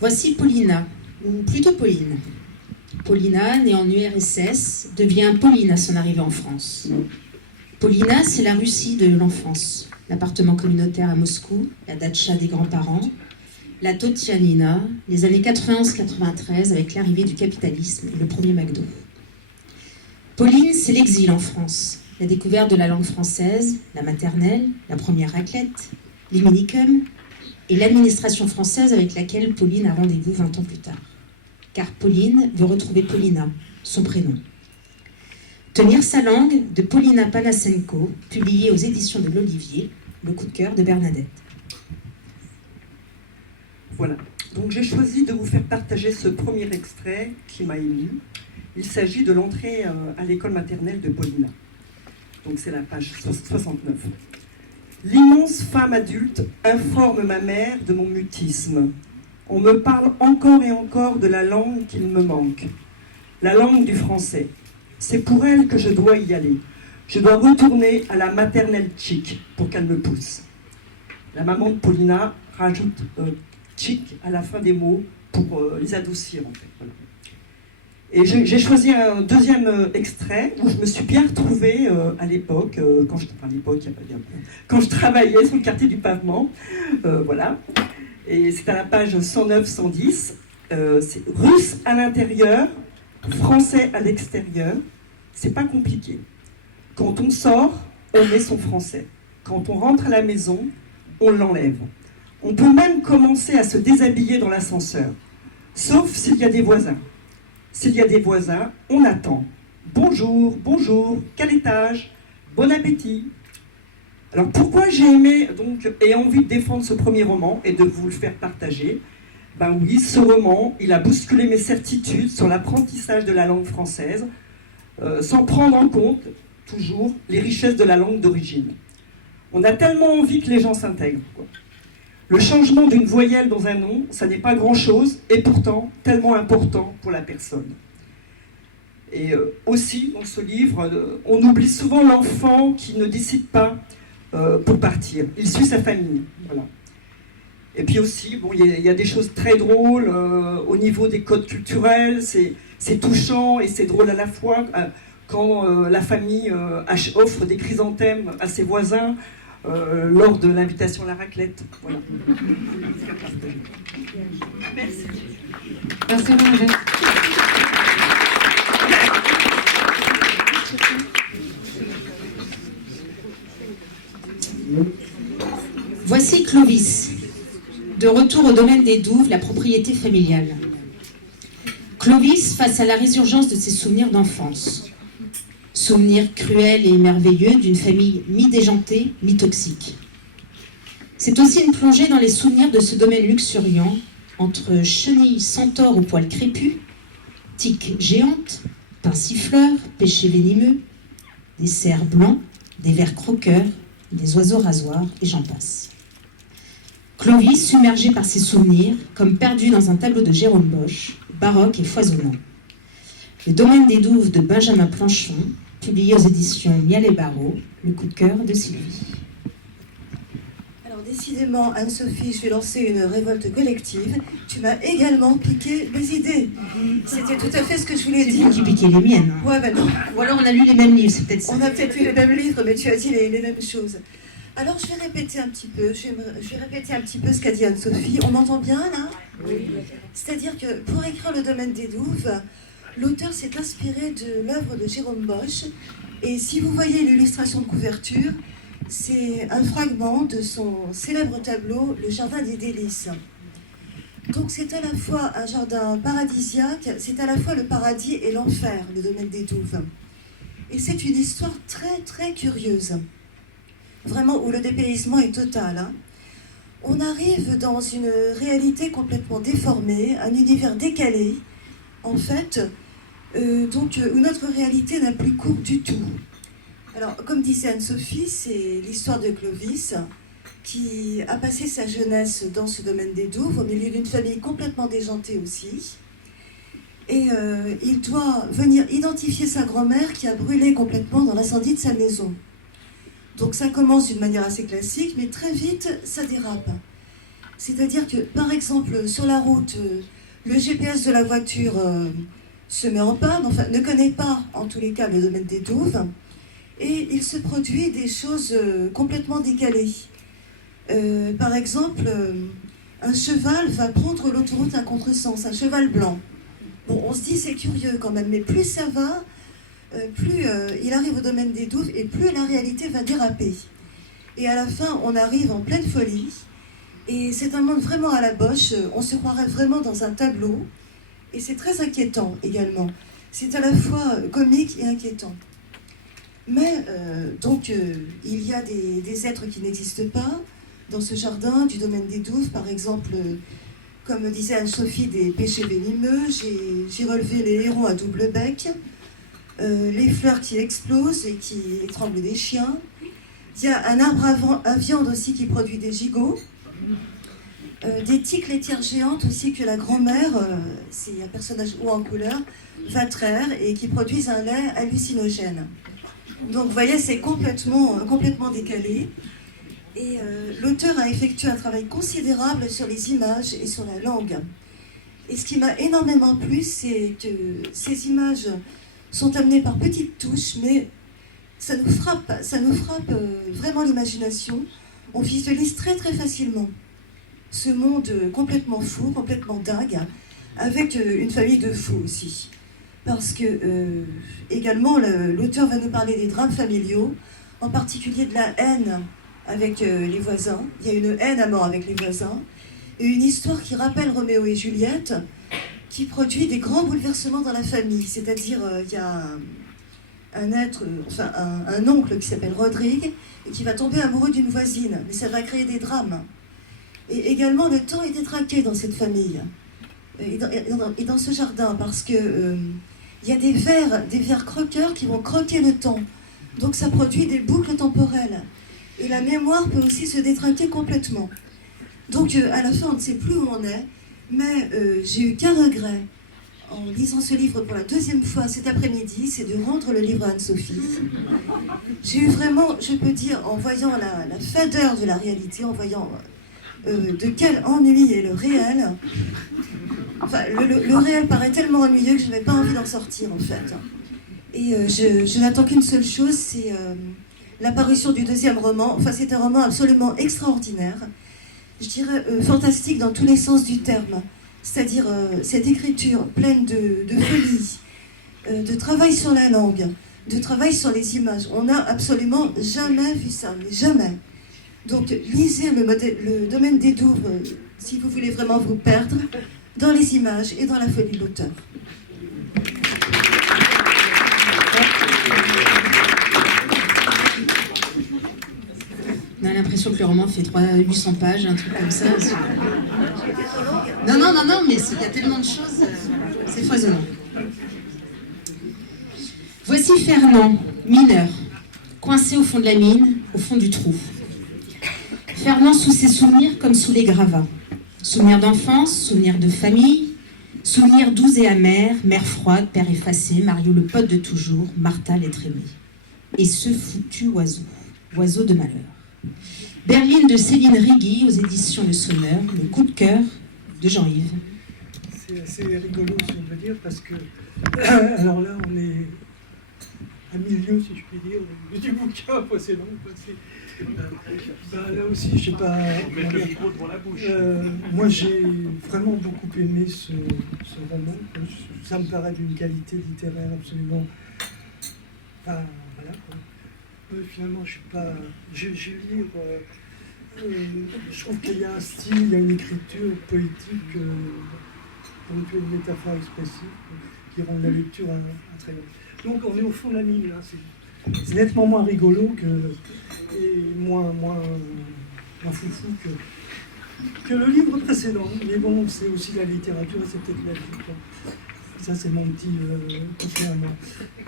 Voici Paulina, ou plutôt Pauline. Paulina, née en URSS, devient Pauline à son arrivée en France. Paulina, c'est la Russie de l'enfance. L'appartement communautaire à Moscou, la datcha des grands-parents, la Totianina, les années 91-93 avec l'arrivée du capitalisme et le premier McDo. Pauline, c'est l'exil en France, la découverte de la langue française, la maternelle, la première raclette, les minicums et l'administration française avec laquelle Pauline a rendez-vous 20 ans plus tard. Car Pauline veut retrouver Paulina, son prénom. Tenir sa langue de Paulina Panasenko, publié aux éditions de l'Olivier, le coup de cœur de Bernadette. Voilà, donc j'ai choisi de vous faire partager ce premier extrait qui m'a ému. Il s'agit de l'entrée à l'école maternelle de Paulina. Donc c'est la page 69. L'immense femme adulte informe ma mère de mon mutisme. On me parle encore et encore de la langue qu'il me manque, la langue du français. C'est pour elle que je dois y aller. Je dois retourner à la maternelle tchik pour qu'elle me pousse. La maman de Paulina rajoute tchik à la fin des mots pour les adoucir en fait. Voilà. Et j'ai choisi un deuxième extrait où je me suis bien retrouvée à l'époque, quand je travaillais sur le quartier du Pavement. Voilà. Et c'est à la page 109-110. C'est russe à l'intérieur, français à l'extérieur. C'est pas compliqué. Quand on sort, on met son français. Quand on rentre à la maison, on l'enlève. On peut même commencer à se déshabiller dans l'ascenseur, sauf s'il y a des voisins. S'il y a des voisins, on attend. Bonjour, bonjour, quel étage? Bon appétit. Alors pourquoi j'ai aimé donc, et envie de défendre ce premier roman et de vous le faire partager? Ben oui, ce roman, il a bousculé mes certitudes sur l'apprentissage de la langue française, sans prendre en compte, toujours, les richesses de la langue d'origine. On a tellement envie que les gens s'intègrent, quoi. Le changement d'une voyelle dans un nom, ça n'est pas grand-chose, et pourtant tellement important pour la personne. Et aussi, dans ce livre, on oublie souvent l'enfant qui ne décide pas pour partir. Il suit sa famille. Voilà. Et puis aussi, bon, il y a des choses très drôles au niveau des codes culturels, c'est touchant et c'est drôle à la fois quand la famille offre des chrysanthèmes à ses voisins, lors de l'invitation à la raclette. Voilà. Merci. Merci Bernadette. Voici Clovis, de retour au domaine des douves, la propriété familiale. Clovis face à la résurgence de ses souvenirs d'enfance. Souvenirs cruels et merveilleux d'une famille mi-déjantée, mi-toxique. C'est aussi une plongée dans les souvenirs de ce domaine luxuriant, entre chenilles centaures aux poils crépus, tiques géantes, pins siffleurs, pêchers venimeux, des cerfs blancs, des vers croqueurs, des oiseaux rasoirs, et j'en passe. Clovis, submergé par ses souvenirs, comme perdu dans un tableau de Jérôme Bosch, baroque et foisonnant. Le domaine des douves de Benjamin Planchon, publié aux éditions Miel et Barreau, le coup de cœur de Sylvie. Alors décidément, Anne-Sophie, je vais lancer une révolte collective. Tu m'as également piqué mes idées. C'était tout à fait ce que je voulais dire. C'est vous qui piquez les miennes. Hein. Ouais, ben non. Ou alors on a lu les mêmes livres, c'est peut-être ça. On a peut-être lu les mêmes livres, mais tu as dit les mêmes choses. Alors je vais répéter un petit peu. Je vais répéter un petit peu ce qu'a dit Anne-Sophie. On m'entend bien là? Oui. C'est-à-dire que pour écrire le domaine des douves, l'auteur s'est inspiré de l'œuvre de Jérôme Bosch. Et si vous voyez l'illustration de couverture, c'est un fragment de son célèbre tableau « Le jardin des délices ». Donc c'est à la fois un jardin paradisiaque, c'est à la fois le paradis et l'enfer, le domaine des douves. Et c'est une histoire très très curieuse, vraiment où le dépaysement est total. Hein. On arrive dans une réalité complètement déformée, un univers décalé, en fait, où notre réalité n'a plus cours du tout. Alors, comme disait Anne-Sophie, c'est l'histoire de Clovis, qui a passé sa jeunesse dans ce domaine des Douves, au milieu d'une famille complètement déjantée aussi. Et il doit venir identifier sa grand-mère qui a brûlé complètement dans l'incendie de sa maison. Donc ça commence d'une manière assez classique, mais très vite, ça dérape. C'est-à-dire que, par exemple, sur la route, le GPS de la voiture se met en panne, enfin, ne connaît pas, en tous les cas, le domaine des Douves, et il se produit des choses complètement décalées. Par exemple, un cheval va prendre l'autoroute à contresens, un cheval blanc. Bon, on se dit c'est curieux quand même, mais plus ça va, plus il arrive au domaine des Douves et plus la réalité va déraper. Et à la fin, on arrive en pleine folie. Et c'est un monde vraiment à la Bosch. On se croirait vraiment dans un tableau. Et c'est très inquiétant également. C'est à la fois comique et inquiétant. Mais il y a des êtres qui n'existent pas dans ce jardin du domaine des Douves, par exemple. Comme disait Anne-Sophie, des péchés venimeux, j'ai relevé les hérons à double bec, les fleurs qui explosent et qui étranglent des chiens. Il y a un arbre à viande aussi qui produit des gigots, des tiques laitières géantes aussi que la grand-mère, c'est un personnage haut en couleur, va traire et qui produisent un lait hallucinogène. Donc vous voyez, c'est complètement décalé. Et l'auteur a effectué un travail considérable sur les images et sur la langue. Et ce qui m'a énormément plu, c'est que ces images sont amenées par petites touches, mais ça nous frappe vraiment l'imagination. On visualise très très facilement ce monde complètement fou, complètement dingue, avec une famille de fous aussi. Parce que, également, l'auteur va nous parler des drames familiaux, en particulier de la haine avec les voisins. Il y a une haine à mort avec les voisins. Et une histoire qui rappelle Roméo et Juliette, qui produit des grands bouleversements dans la famille. C'est-à-dire, il y a un oncle qui s'appelle Rodrigue, et qui va tomber amoureux d'une voisine. Mais ça va créer des drames. Et également, le temps est détraqué dans cette famille. Et dans ce jardin, parce que il y a des vers croqueurs qui vont croquer le temps. Donc ça produit des boucles temporelles. Et la mémoire peut aussi se détraquer complètement. Donc à la fin, on ne sait plus où on est, mais j'ai eu qu'un regret en lisant ce livre pour la deuxième fois cet après-midi, c'est de rendre le livre à Anne-Sophie. J'ai eu vraiment, je peux dire, en voyant la fadeur de la réalité, en voyant de quel ennui est le réel. Enfin, le réel paraît tellement ennuyeux que je n'avais pas envie d'en sortir, en fait. Et je n'attends qu'une seule chose, c'est l'apparition du deuxième roman. Enfin, c'est un roman absolument extraordinaire. Je dirais fantastique dans tous les sens du terme. C'est-à-dire cette écriture pleine de folie, de travail sur la langue, de travail sur les images. On n'a absolument jamais vu ça, mais jamais. Donc, lisez le domaine des Douves si vous voulez vraiment vous perdre dans les images et dans la folie de l'auteur. On a l'impression que le roman fait 800 pages, un truc comme ça. Non, mais il y a tellement de choses, c'est foisonnant. Voici Fernand, mineur, coincé au fond de la mine, au fond du trou. Fernand sous ses souvenirs comme sous les gravats. Souvenirs d'enfance, souvenirs de famille, souvenirs doux et amers, mère froide, père effacé, Mario le pote de toujours, Martha l'être aimée. Et ce foutu oiseau, oiseau de malheur. Berline de Céline Rigui aux éditions Le Sonneur, le coup de cœur de Jean-Yves. C'est assez rigolo, si on peut dire, parce que alors là, on est à milieu, si je puis dire, du bouquin précédent. Là aussi, je sais pas. Mettre le micro devant la bouche. Moi, j'ai vraiment beaucoup aimé ce roman. Ça me paraît d'une qualité littéraire absolument. Enfin, voilà, quoi. Finalement, je suis pas. Je lis. Je trouve qu'il y a un style, il y a une écriture poétique, une métaphore expressive, qui rendent la lecture un très bon. Donc on est au fond de la mine, hein. C'est nettement moins rigolo et moins foufou que le livre précédent. Mais bon, c'est aussi la littérature, c'est peut-être la vie, quoi. Ça, c'est mon petit côté à moi.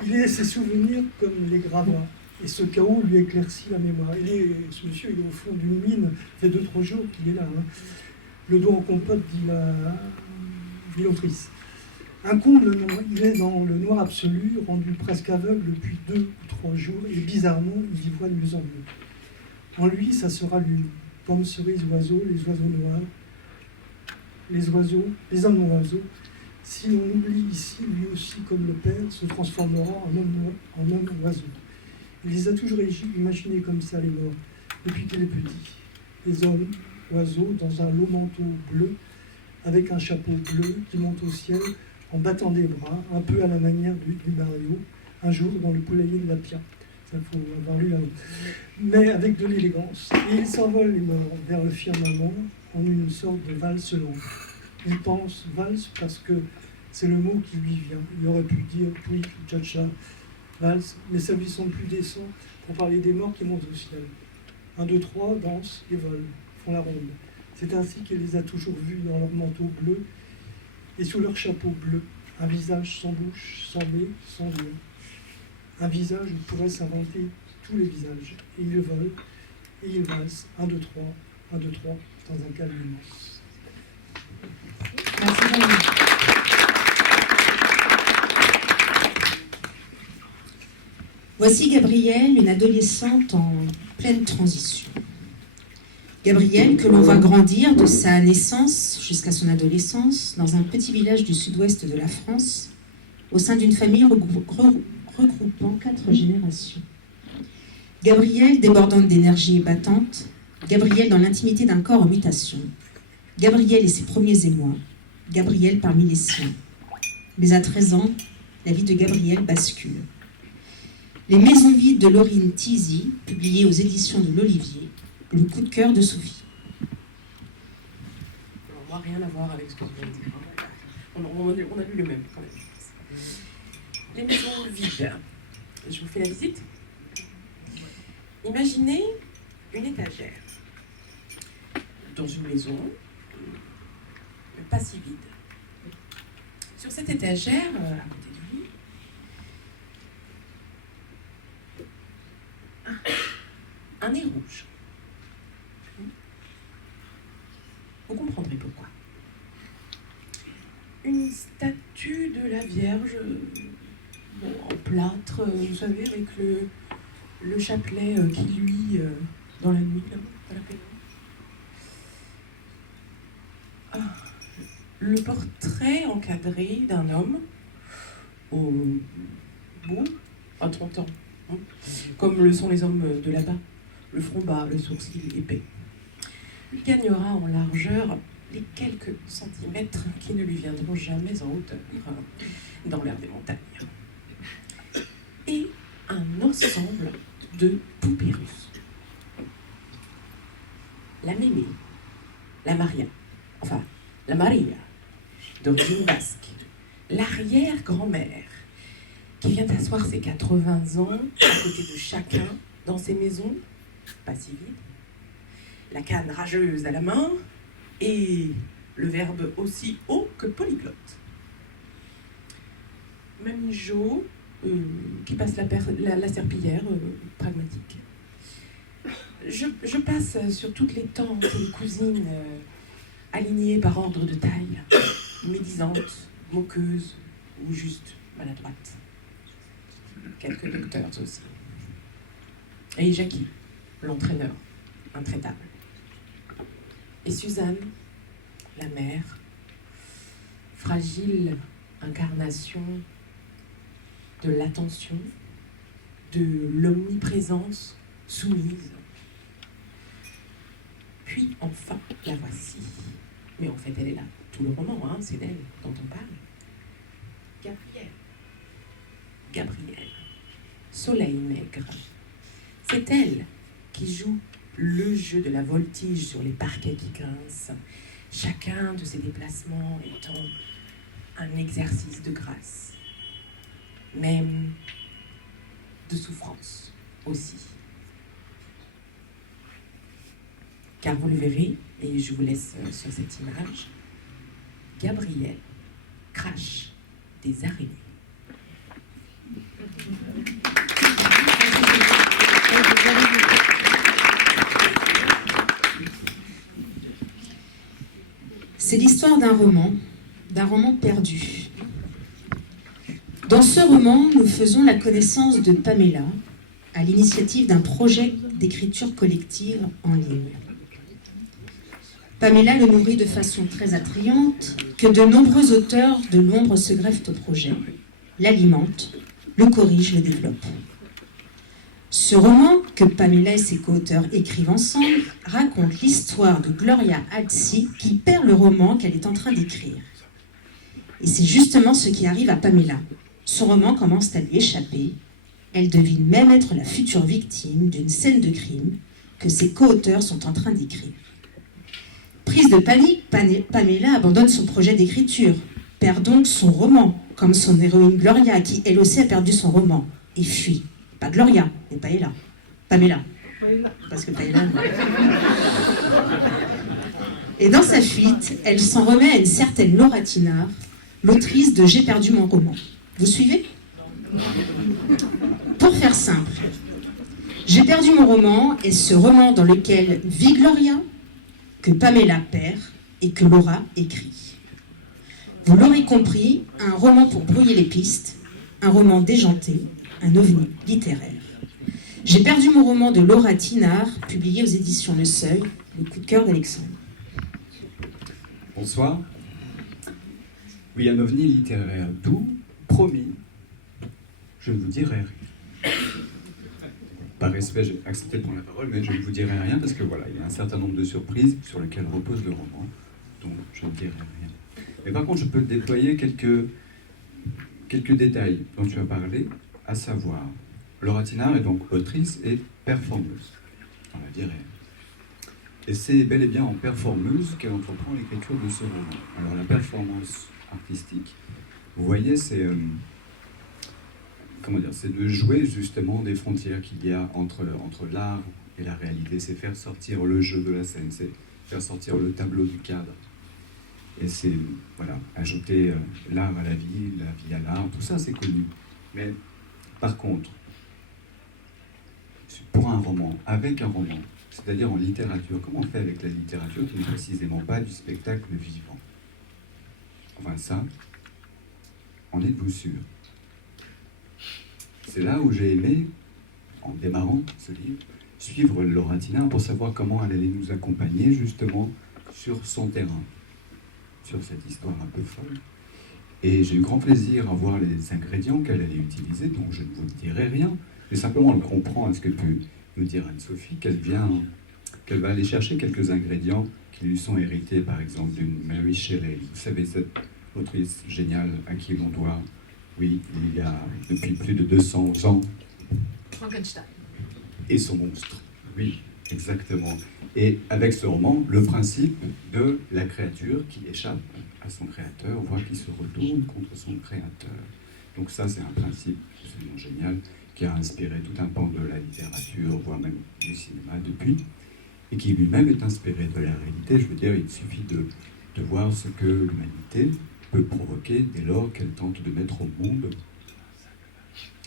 Il est ses souvenirs comme les gravats. Et ce chaos lui éclaircit la mémoire. Ce monsieur, il est au fond d'une mine. Ça fait 2-3 jours qu'il est là. Hein. Le dos en compote, dit l'autrice. Un comble, non, il est dans le noir absolu, rendu presque aveugle depuis 2 ou 3 jours, et bizarrement, il y voit de mieux en mieux. En lui, ça se rallume. Pommes, cerises, oiseaux, les oiseaux noirs, les hommes oiseaux. Si on oublie ici, lui aussi, comme le père, se transformera en homme oiseau. Il les a toujours imaginés comme ça, les morts, depuis qu'il est petit. Des hommes oiseaux dans un long manteau bleu, avec un chapeau bleu qui monte au ciel en battant des bras, un peu à la manière du Mario, un jour dans le poulailler de la Pia. Ça, il faut avoir lu avant. Mais avec de l'élégance. Et ils s'envolent, les morts, vers le firmament, en une sorte de valse longue. Il pense valse parce que c'est le mot qui lui vient. Il aurait pu dire pouic, cha-cha, valse, mais ça lui semble plus décent pour parler des morts qui montent au ciel. 1, 2, 3, dansent et volent, font la ronde. C'est ainsi qu'il les a toujours vus dans leur manteau bleu et sous leur chapeau bleu. Un visage sans bouche, sans nez, sans yeux. Un visage où pourrait s'inventer tous les visages. Et ils volent, et ils valsent. 1, 2, 3, 1, 2, 3, dans un calme immense. Merci Valérie. Voici Gabrielle, une adolescente en pleine transition. Gabrielle, que l'on voit grandir de sa naissance jusqu'à son adolescence dans un petit village du sud-ouest de la France, au sein d'une famille regroupant 4 générations. Gabrielle, débordante d'énergie et battante. Gabrielle dans l'intimité d'un corps en mutation. Gabrielle et ses premiers émois. Gabrielle parmi les siens. Mais à 13 ans, la vie de Gabrielle bascule. Les maisons vides de Laurine Tizy, publiées aux éditions de l'Olivier, le coup de cœur de Sophie. Alors, moi, rien à voir avec ce que je viens de dire. On a lu le même, quand même. Les maisons vides. Je vous fais la visite. Imaginez une étagère dans une maison, pas si vide. Sur cette étagère, à côté du lit, un nez rouge. Vous comprendrez pourquoi. Une statue de la Vierge, en plâtre, vous savez, avec le chapelet qui luit dans la nuit, là, à la pénombre. Le portrait encadré d'un homme au bout à 30 ans, hein, comme le sont les hommes de là-bas, le front bas, le sourcil épais. Il gagnera en largeur les quelques centimètres qui ne lui viendront jamais en hauteur, dans l'air des montagnes. Et un ensemble de poupées russes. La Mémé, la Maria, d'origine basque, l'arrière-grand-mère, qui vient asseoir ses 80 ans à côté de chacun dans ses maisons, pas si vides, la canne rageuse à la main et le verbe aussi haut que polyglotte. Mamie Jo, qui passe la serpillière, pragmatique. Je passe sur toutes les tantes et cousines alignées par ordre de taille, médisantes, moqueuses ou juste maladroites. Quelques docteurs aussi. Et Jackie, l'entraîneur, intraitable. Et Suzanne, la mère, fragile incarnation de l'attention, de l'omniprésence soumise. Puis enfin, la voici. Mais en fait, elle est là. Tout le roman, hein, c'est d'elle dont on parle. Gabrielle. Soleil maigre. C'est elle qui joue le jeu de la voltige sur les parquets qui grincent, chacun de ses déplacements étant un exercice de grâce. mais de souffrance aussi. Car vous le verrez, et je vous laisse sur cette image, Gabriel crache des araignées. C'est l'histoire d'un roman perdu. Dans ce roman, nous faisons la connaissance de Pamela à l'initiative d'un projet d'écriture collective en ligne. Pamela le nourrit de façon très attrayante, que de nombreux auteurs de l'ombre se greffent au projet, l'alimentent, le corrigent, le développent. Ce roman, que Pamela et ses co-auteurs écrivent ensemble, raconte l'histoire de Gloria Alzi qui perd le roman qu'elle est en train d'écrire. Et c'est justement ce qui arrive à Pamela. Son roman commence à lui échapper. Elle devine même être la future victime d'une scène de crime que ses co-auteurs sont en train d'écrire. Prise de panique, Pamela abandonne son projet d'écriture, perd donc son roman, comme son héroïne Gloria, qui elle aussi a perdu son roman, et fuit. Pas Gloria, mais Paella. Pamela. Parce que Paella... Et dans sa fuite, elle s'en remet à une certaine Laura Tinard, l'autrice de J'ai perdu mon roman. Vous suivez? Pour faire simple, J'ai perdu mon roman est ce roman dans lequel vit Gloria, que Pamela perd et que Laura écrit. Vous l'aurez compris, un roman pour brouiller les pistes, un roman déjanté, un ovni littéraire. J'ai perdu mon roman de Laura Tinard, publié aux éditions Le Seuil, le coup de cœur d'Alexandre. Bonsoir. Oui, un ovni littéraire, d'où, promis, je ne vous dirai rien. Par respect, j'ai accepté de prendre la parole, mais je ne vous dirai rien parce que voilà, il y a un certain nombre de surprises sur lesquelles repose le roman, donc je ne dirai rien. Mais par contre, je peux déployer quelques détails dont tu as parlé, à savoir, Laura Tinard est donc autrice et performeuse, dans la vie réelle. Et c'est bel et bien en performeuse qu'elle entreprend l'écriture de ce roman. Alors la performance artistique, vous voyez, c'est c'est de jouer justement des frontières qu'il y a entre l'art et la réalité. C'est faire sortir le jeu de la scène, c'est faire sortir le tableau du cadre. Et c'est, voilà, ajouter l'art à la vie à l'art, tout ça c'est connu. Mais par contre, pour un roman, avec un roman, c'est-à-dire en littérature, comment on fait avec la littérature qui n'est précisément pas du spectacle vivant? Enfin ça, en êtes-vous sûr? C'est là où j'ai aimé, en démarrant ce livre, suivre Laura Tinard pour savoir comment elle allait nous accompagner justement sur son terrain, sur cette histoire un peu folle. Et j'ai eu grand plaisir à voir les ingrédients qu'elle allait utiliser, donc je ne vous dirai rien, mais simplement on comprend à ce que peut nous dire Anne-Sophie, qu'elle va aller chercher quelques ingrédients qui lui sont hérités, par exemple, d'une Mary Shelley. Vous savez, cette autrice géniale à qui l'on doit, oui, il y a depuis plus de 200 ans. Frankenstein. Et son monstre, oui, exactement. Et avec ce roman, le principe de la créature qui échappe à son créateur, voire qui se retourne contre son créateur. Donc ça, c'est un principe absolument génial qui a inspiré tout un pan de la littérature, voire même du cinéma depuis, et qui lui-même est inspiré de la réalité. Je veux dire, il suffit de voir ce que l'humanité peut provoquer dès lors qu'elle tente de mettre au monde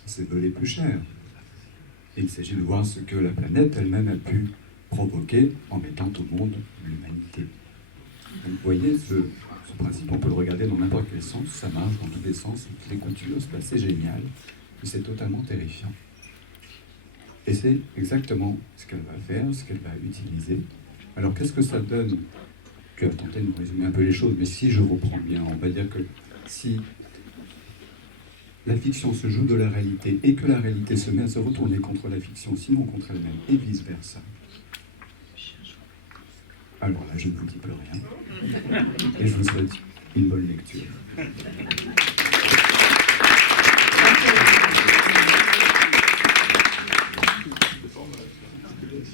ses vœux les plus chers. Et il s'agit de voir ce que la planète elle-même a pu provoquer en mettant au monde l'humanité. Vous voyez, ce principe, on peut le regarder dans n'importe quel sens, ça marche dans tous les sens, toutes les coutures, c'est assez génial, mais c'est totalement terrifiant. Et c'est exactement ce qu'elle va faire, ce qu'elle va utiliser. Alors qu'est-ce que ça donne? Tu as tenté de nous résumer un peu les choses, mais si je reprends bien, on va dire que si la fiction se joue de la réalité et que la réalité se met à se retourner contre la fiction, sinon contre elle-même, et vice-versa. Alors là, je ne vous dis plus rien. Et je vous souhaite une bonne lecture.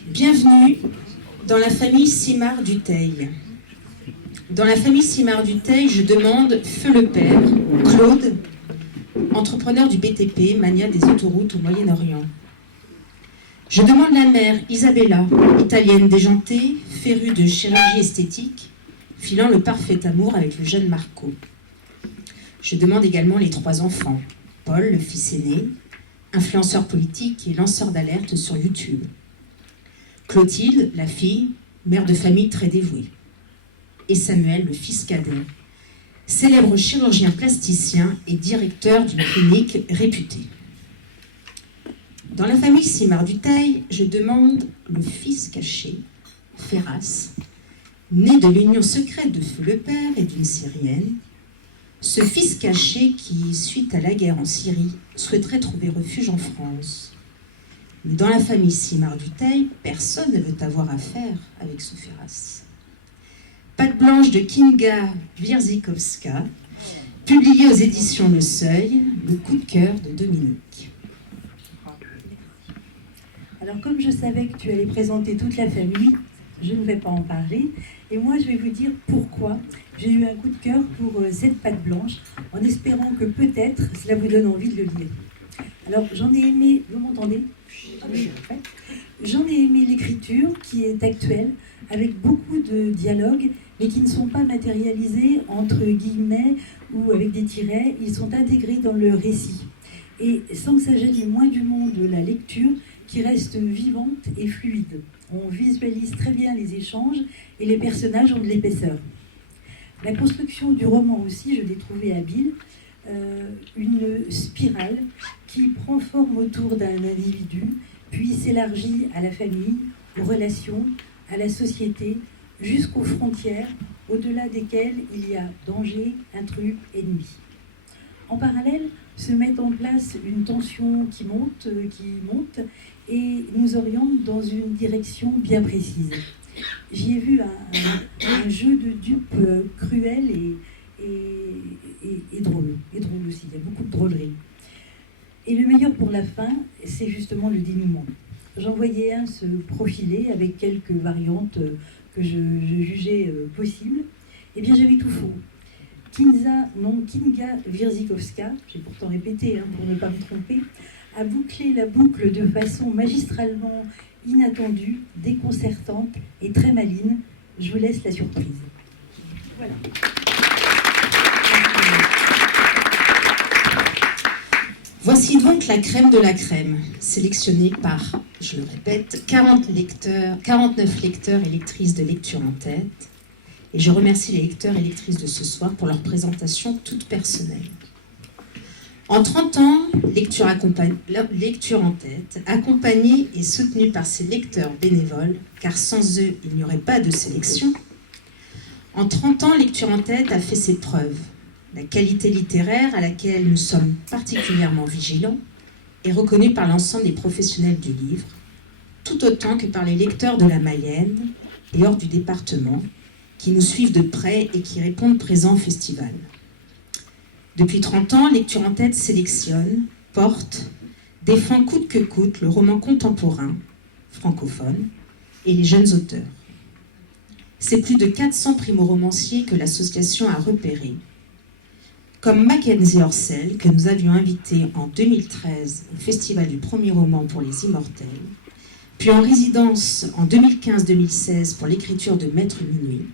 Bienvenue dans la famille Simard-Dutheil. Dans la famille Simard-Dutheil, je demande Feu le Père, Claude, entrepreneur du BTP, mania des autoroutes au Moyen-Orient. Je demande la mère, Isabella, italienne déjantée, férue de chirurgie esthétique, filant le parfait amour avec le jeune Marco. Je demande également les 3 enfants, Paul, le fils aîné, influenceur politique et lanceur d'alerte sur YouTube. Clotilde, la fille, mère de famille très dévouée. Et Samuel, le fils cadet, célèbre chirurgien plasticien et directeur d'une clinique réputée. Dans la famille Simard-Dutheil, je demande le fils caché, Ferras, né de l'union secrète de Feu le Père et d'une Syrienne, ce fils caché qui, suite à la guerre en Syrie, souhaiterait trouver refuge en France. Mais dans la famille Simard-Dutheil, personne ne veut avoir affaire avec ce Ferras. Patte blanche de Kinga Wierzykowska, publié aux éditions Le Seuil, le coup de cœur de Dominique. Alors comme je savais que tu allais présenter toute la famille, je ne vais pas en parler. Et moi, je vais vous dire pourquoi j'ai eu un coup de cœur pour cette patte blanche, en espérant que peut-être cela vous donne envie de le lire. Alors j'en ai aimé, vous m'entendez ? Oui, en fait. J'en ai aimé l'écriture qui est actuelle, avec beaucoup de dialogues, mais qui ne sont pas matérialisés entre guillemets ou avec des tirets, ils sont intégrés dans le récit. Et sans que ça gêne le moins du monde de la lecture, qui reste vivante et fluide. On visualise très bien les échanges et les personnages ont de l'épaisseur. La construction du roman aussi, je l'ai trouvé habile. Une spirale qui prend forme autour d'un individu, puis s'élargit à la famille, aux relations, à la société, jusqu'aux frontières, au-delà desquelles il y a danger, intrus, ennemi. En parallèle, se met en place une tension qui monte et nous oriente dans une direction bien précise. J'y ai vu un jeu de dupes cruel et drôle aussi, il y a beaucoup de drôlerie. Et le meilleur pour la fin, c'est justement le dénouement. J'en voyais un se profiler avec quelques variantes que je jugeais possibles. Eh bien, j'avais tout faux. Kinga Wierzykowska, j'ai pourtant répété pour ne pas me tromper, a bouclé la boucle de façon magistralement inattendue, déconcertante et très maligne. Je vous laisse la surprise. Voilà. Voici donc la crème de la crème, sélectionnée par, je le répète, 49 lecteurs et lectrices de Lecture en tête. Et je remercie les lecteurs et lectrices de ce soir pour leur présentation toute personnelle. En 30 ans, Lecture en tête, accompagnée et soutenue par ses lecteurs bénévoles, car sans eux, il n'y aurait pas de sélection. En 30 ans, Lecture en tête a fait ses preuves. La qualité littéraire à laquelle nous sommes particulièrement vigilants est reconnue par l'ensemble des professionnels du livre, tout autant que par les lecteurs de la Mayenne et hors du département, qui nous suivent de près et qui répondent présents au festival. Depuis 30 ans, Lecture en tête sélectionne, porte, défend coûte que coûte le roman contemporain, francophone, et les jeunes auteurs. C'est plus de 400 primo-romanciers que l'association a repérés, comme Mackenzie Orsel, que nous avions invité en 2013 au Festival du premier roman pour les Immortels, puis en résidence en 2015-2016 pour l'écriture de Maître Minuit,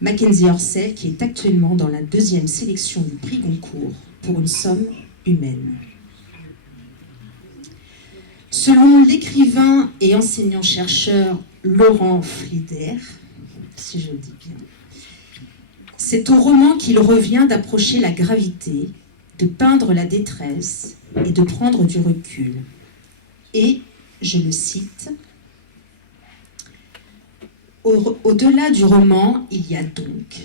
Mackenzie Orsel, qui est actuellement dans la 2e sélection du prix Goncourt pour une somme humaine. Selon l'écrivain et enseignant-chercheur Laurent Flieder, si je le dis bien, c'est au roman qu'il revient d'approcher la gravité, de peindre la détresse et de prendre du recul. Et, je le cite, au-delà du roman, il y a donc,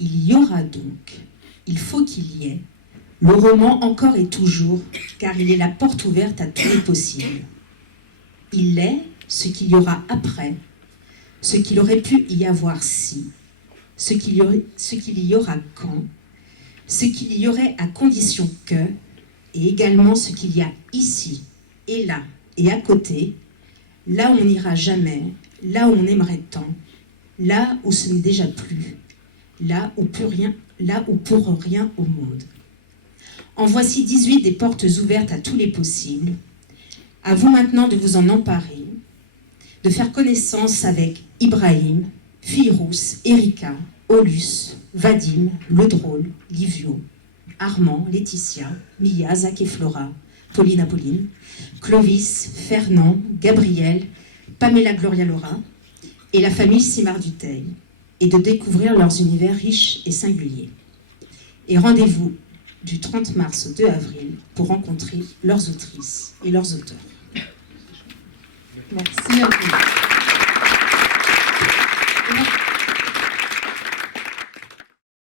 il y aura donc, il faut qu'il y ait, le roman encore et toujours, car il est la porte ouverte à tous les possibles. Il est ce qu'il y aura après, ce qu'il aurait pu y avoir si, ce qu'il y aura quand, ce qu'il y aurait à condition que, et également ce qu'il y a ici, et là, et à côté, là où on n'ira jamais, là où on aimerait tant, là où ce n'est déjà plus, là où pour rien au monde. En voici 18 des portes ouvertes à tous les possibles. À vous maintenant de vous en emparer, de faire connaissance avec Ibrahim, Firouz, Erika, Olus, Vadim, Le Drôle, Livio, Armand, Laetitia, Mia, Zach et Flora, Pauline, Apolline, Clovis, Fernand, Gabriel, Pamela, Gloria, Laura et la famille Simard-Dutheil, et de découvrir leurs univers riches et singuliers. Et rendez-vous du 30 mars au 2 avril pour rencontrer leurs autrices et leurs auteurs. Merci à vous.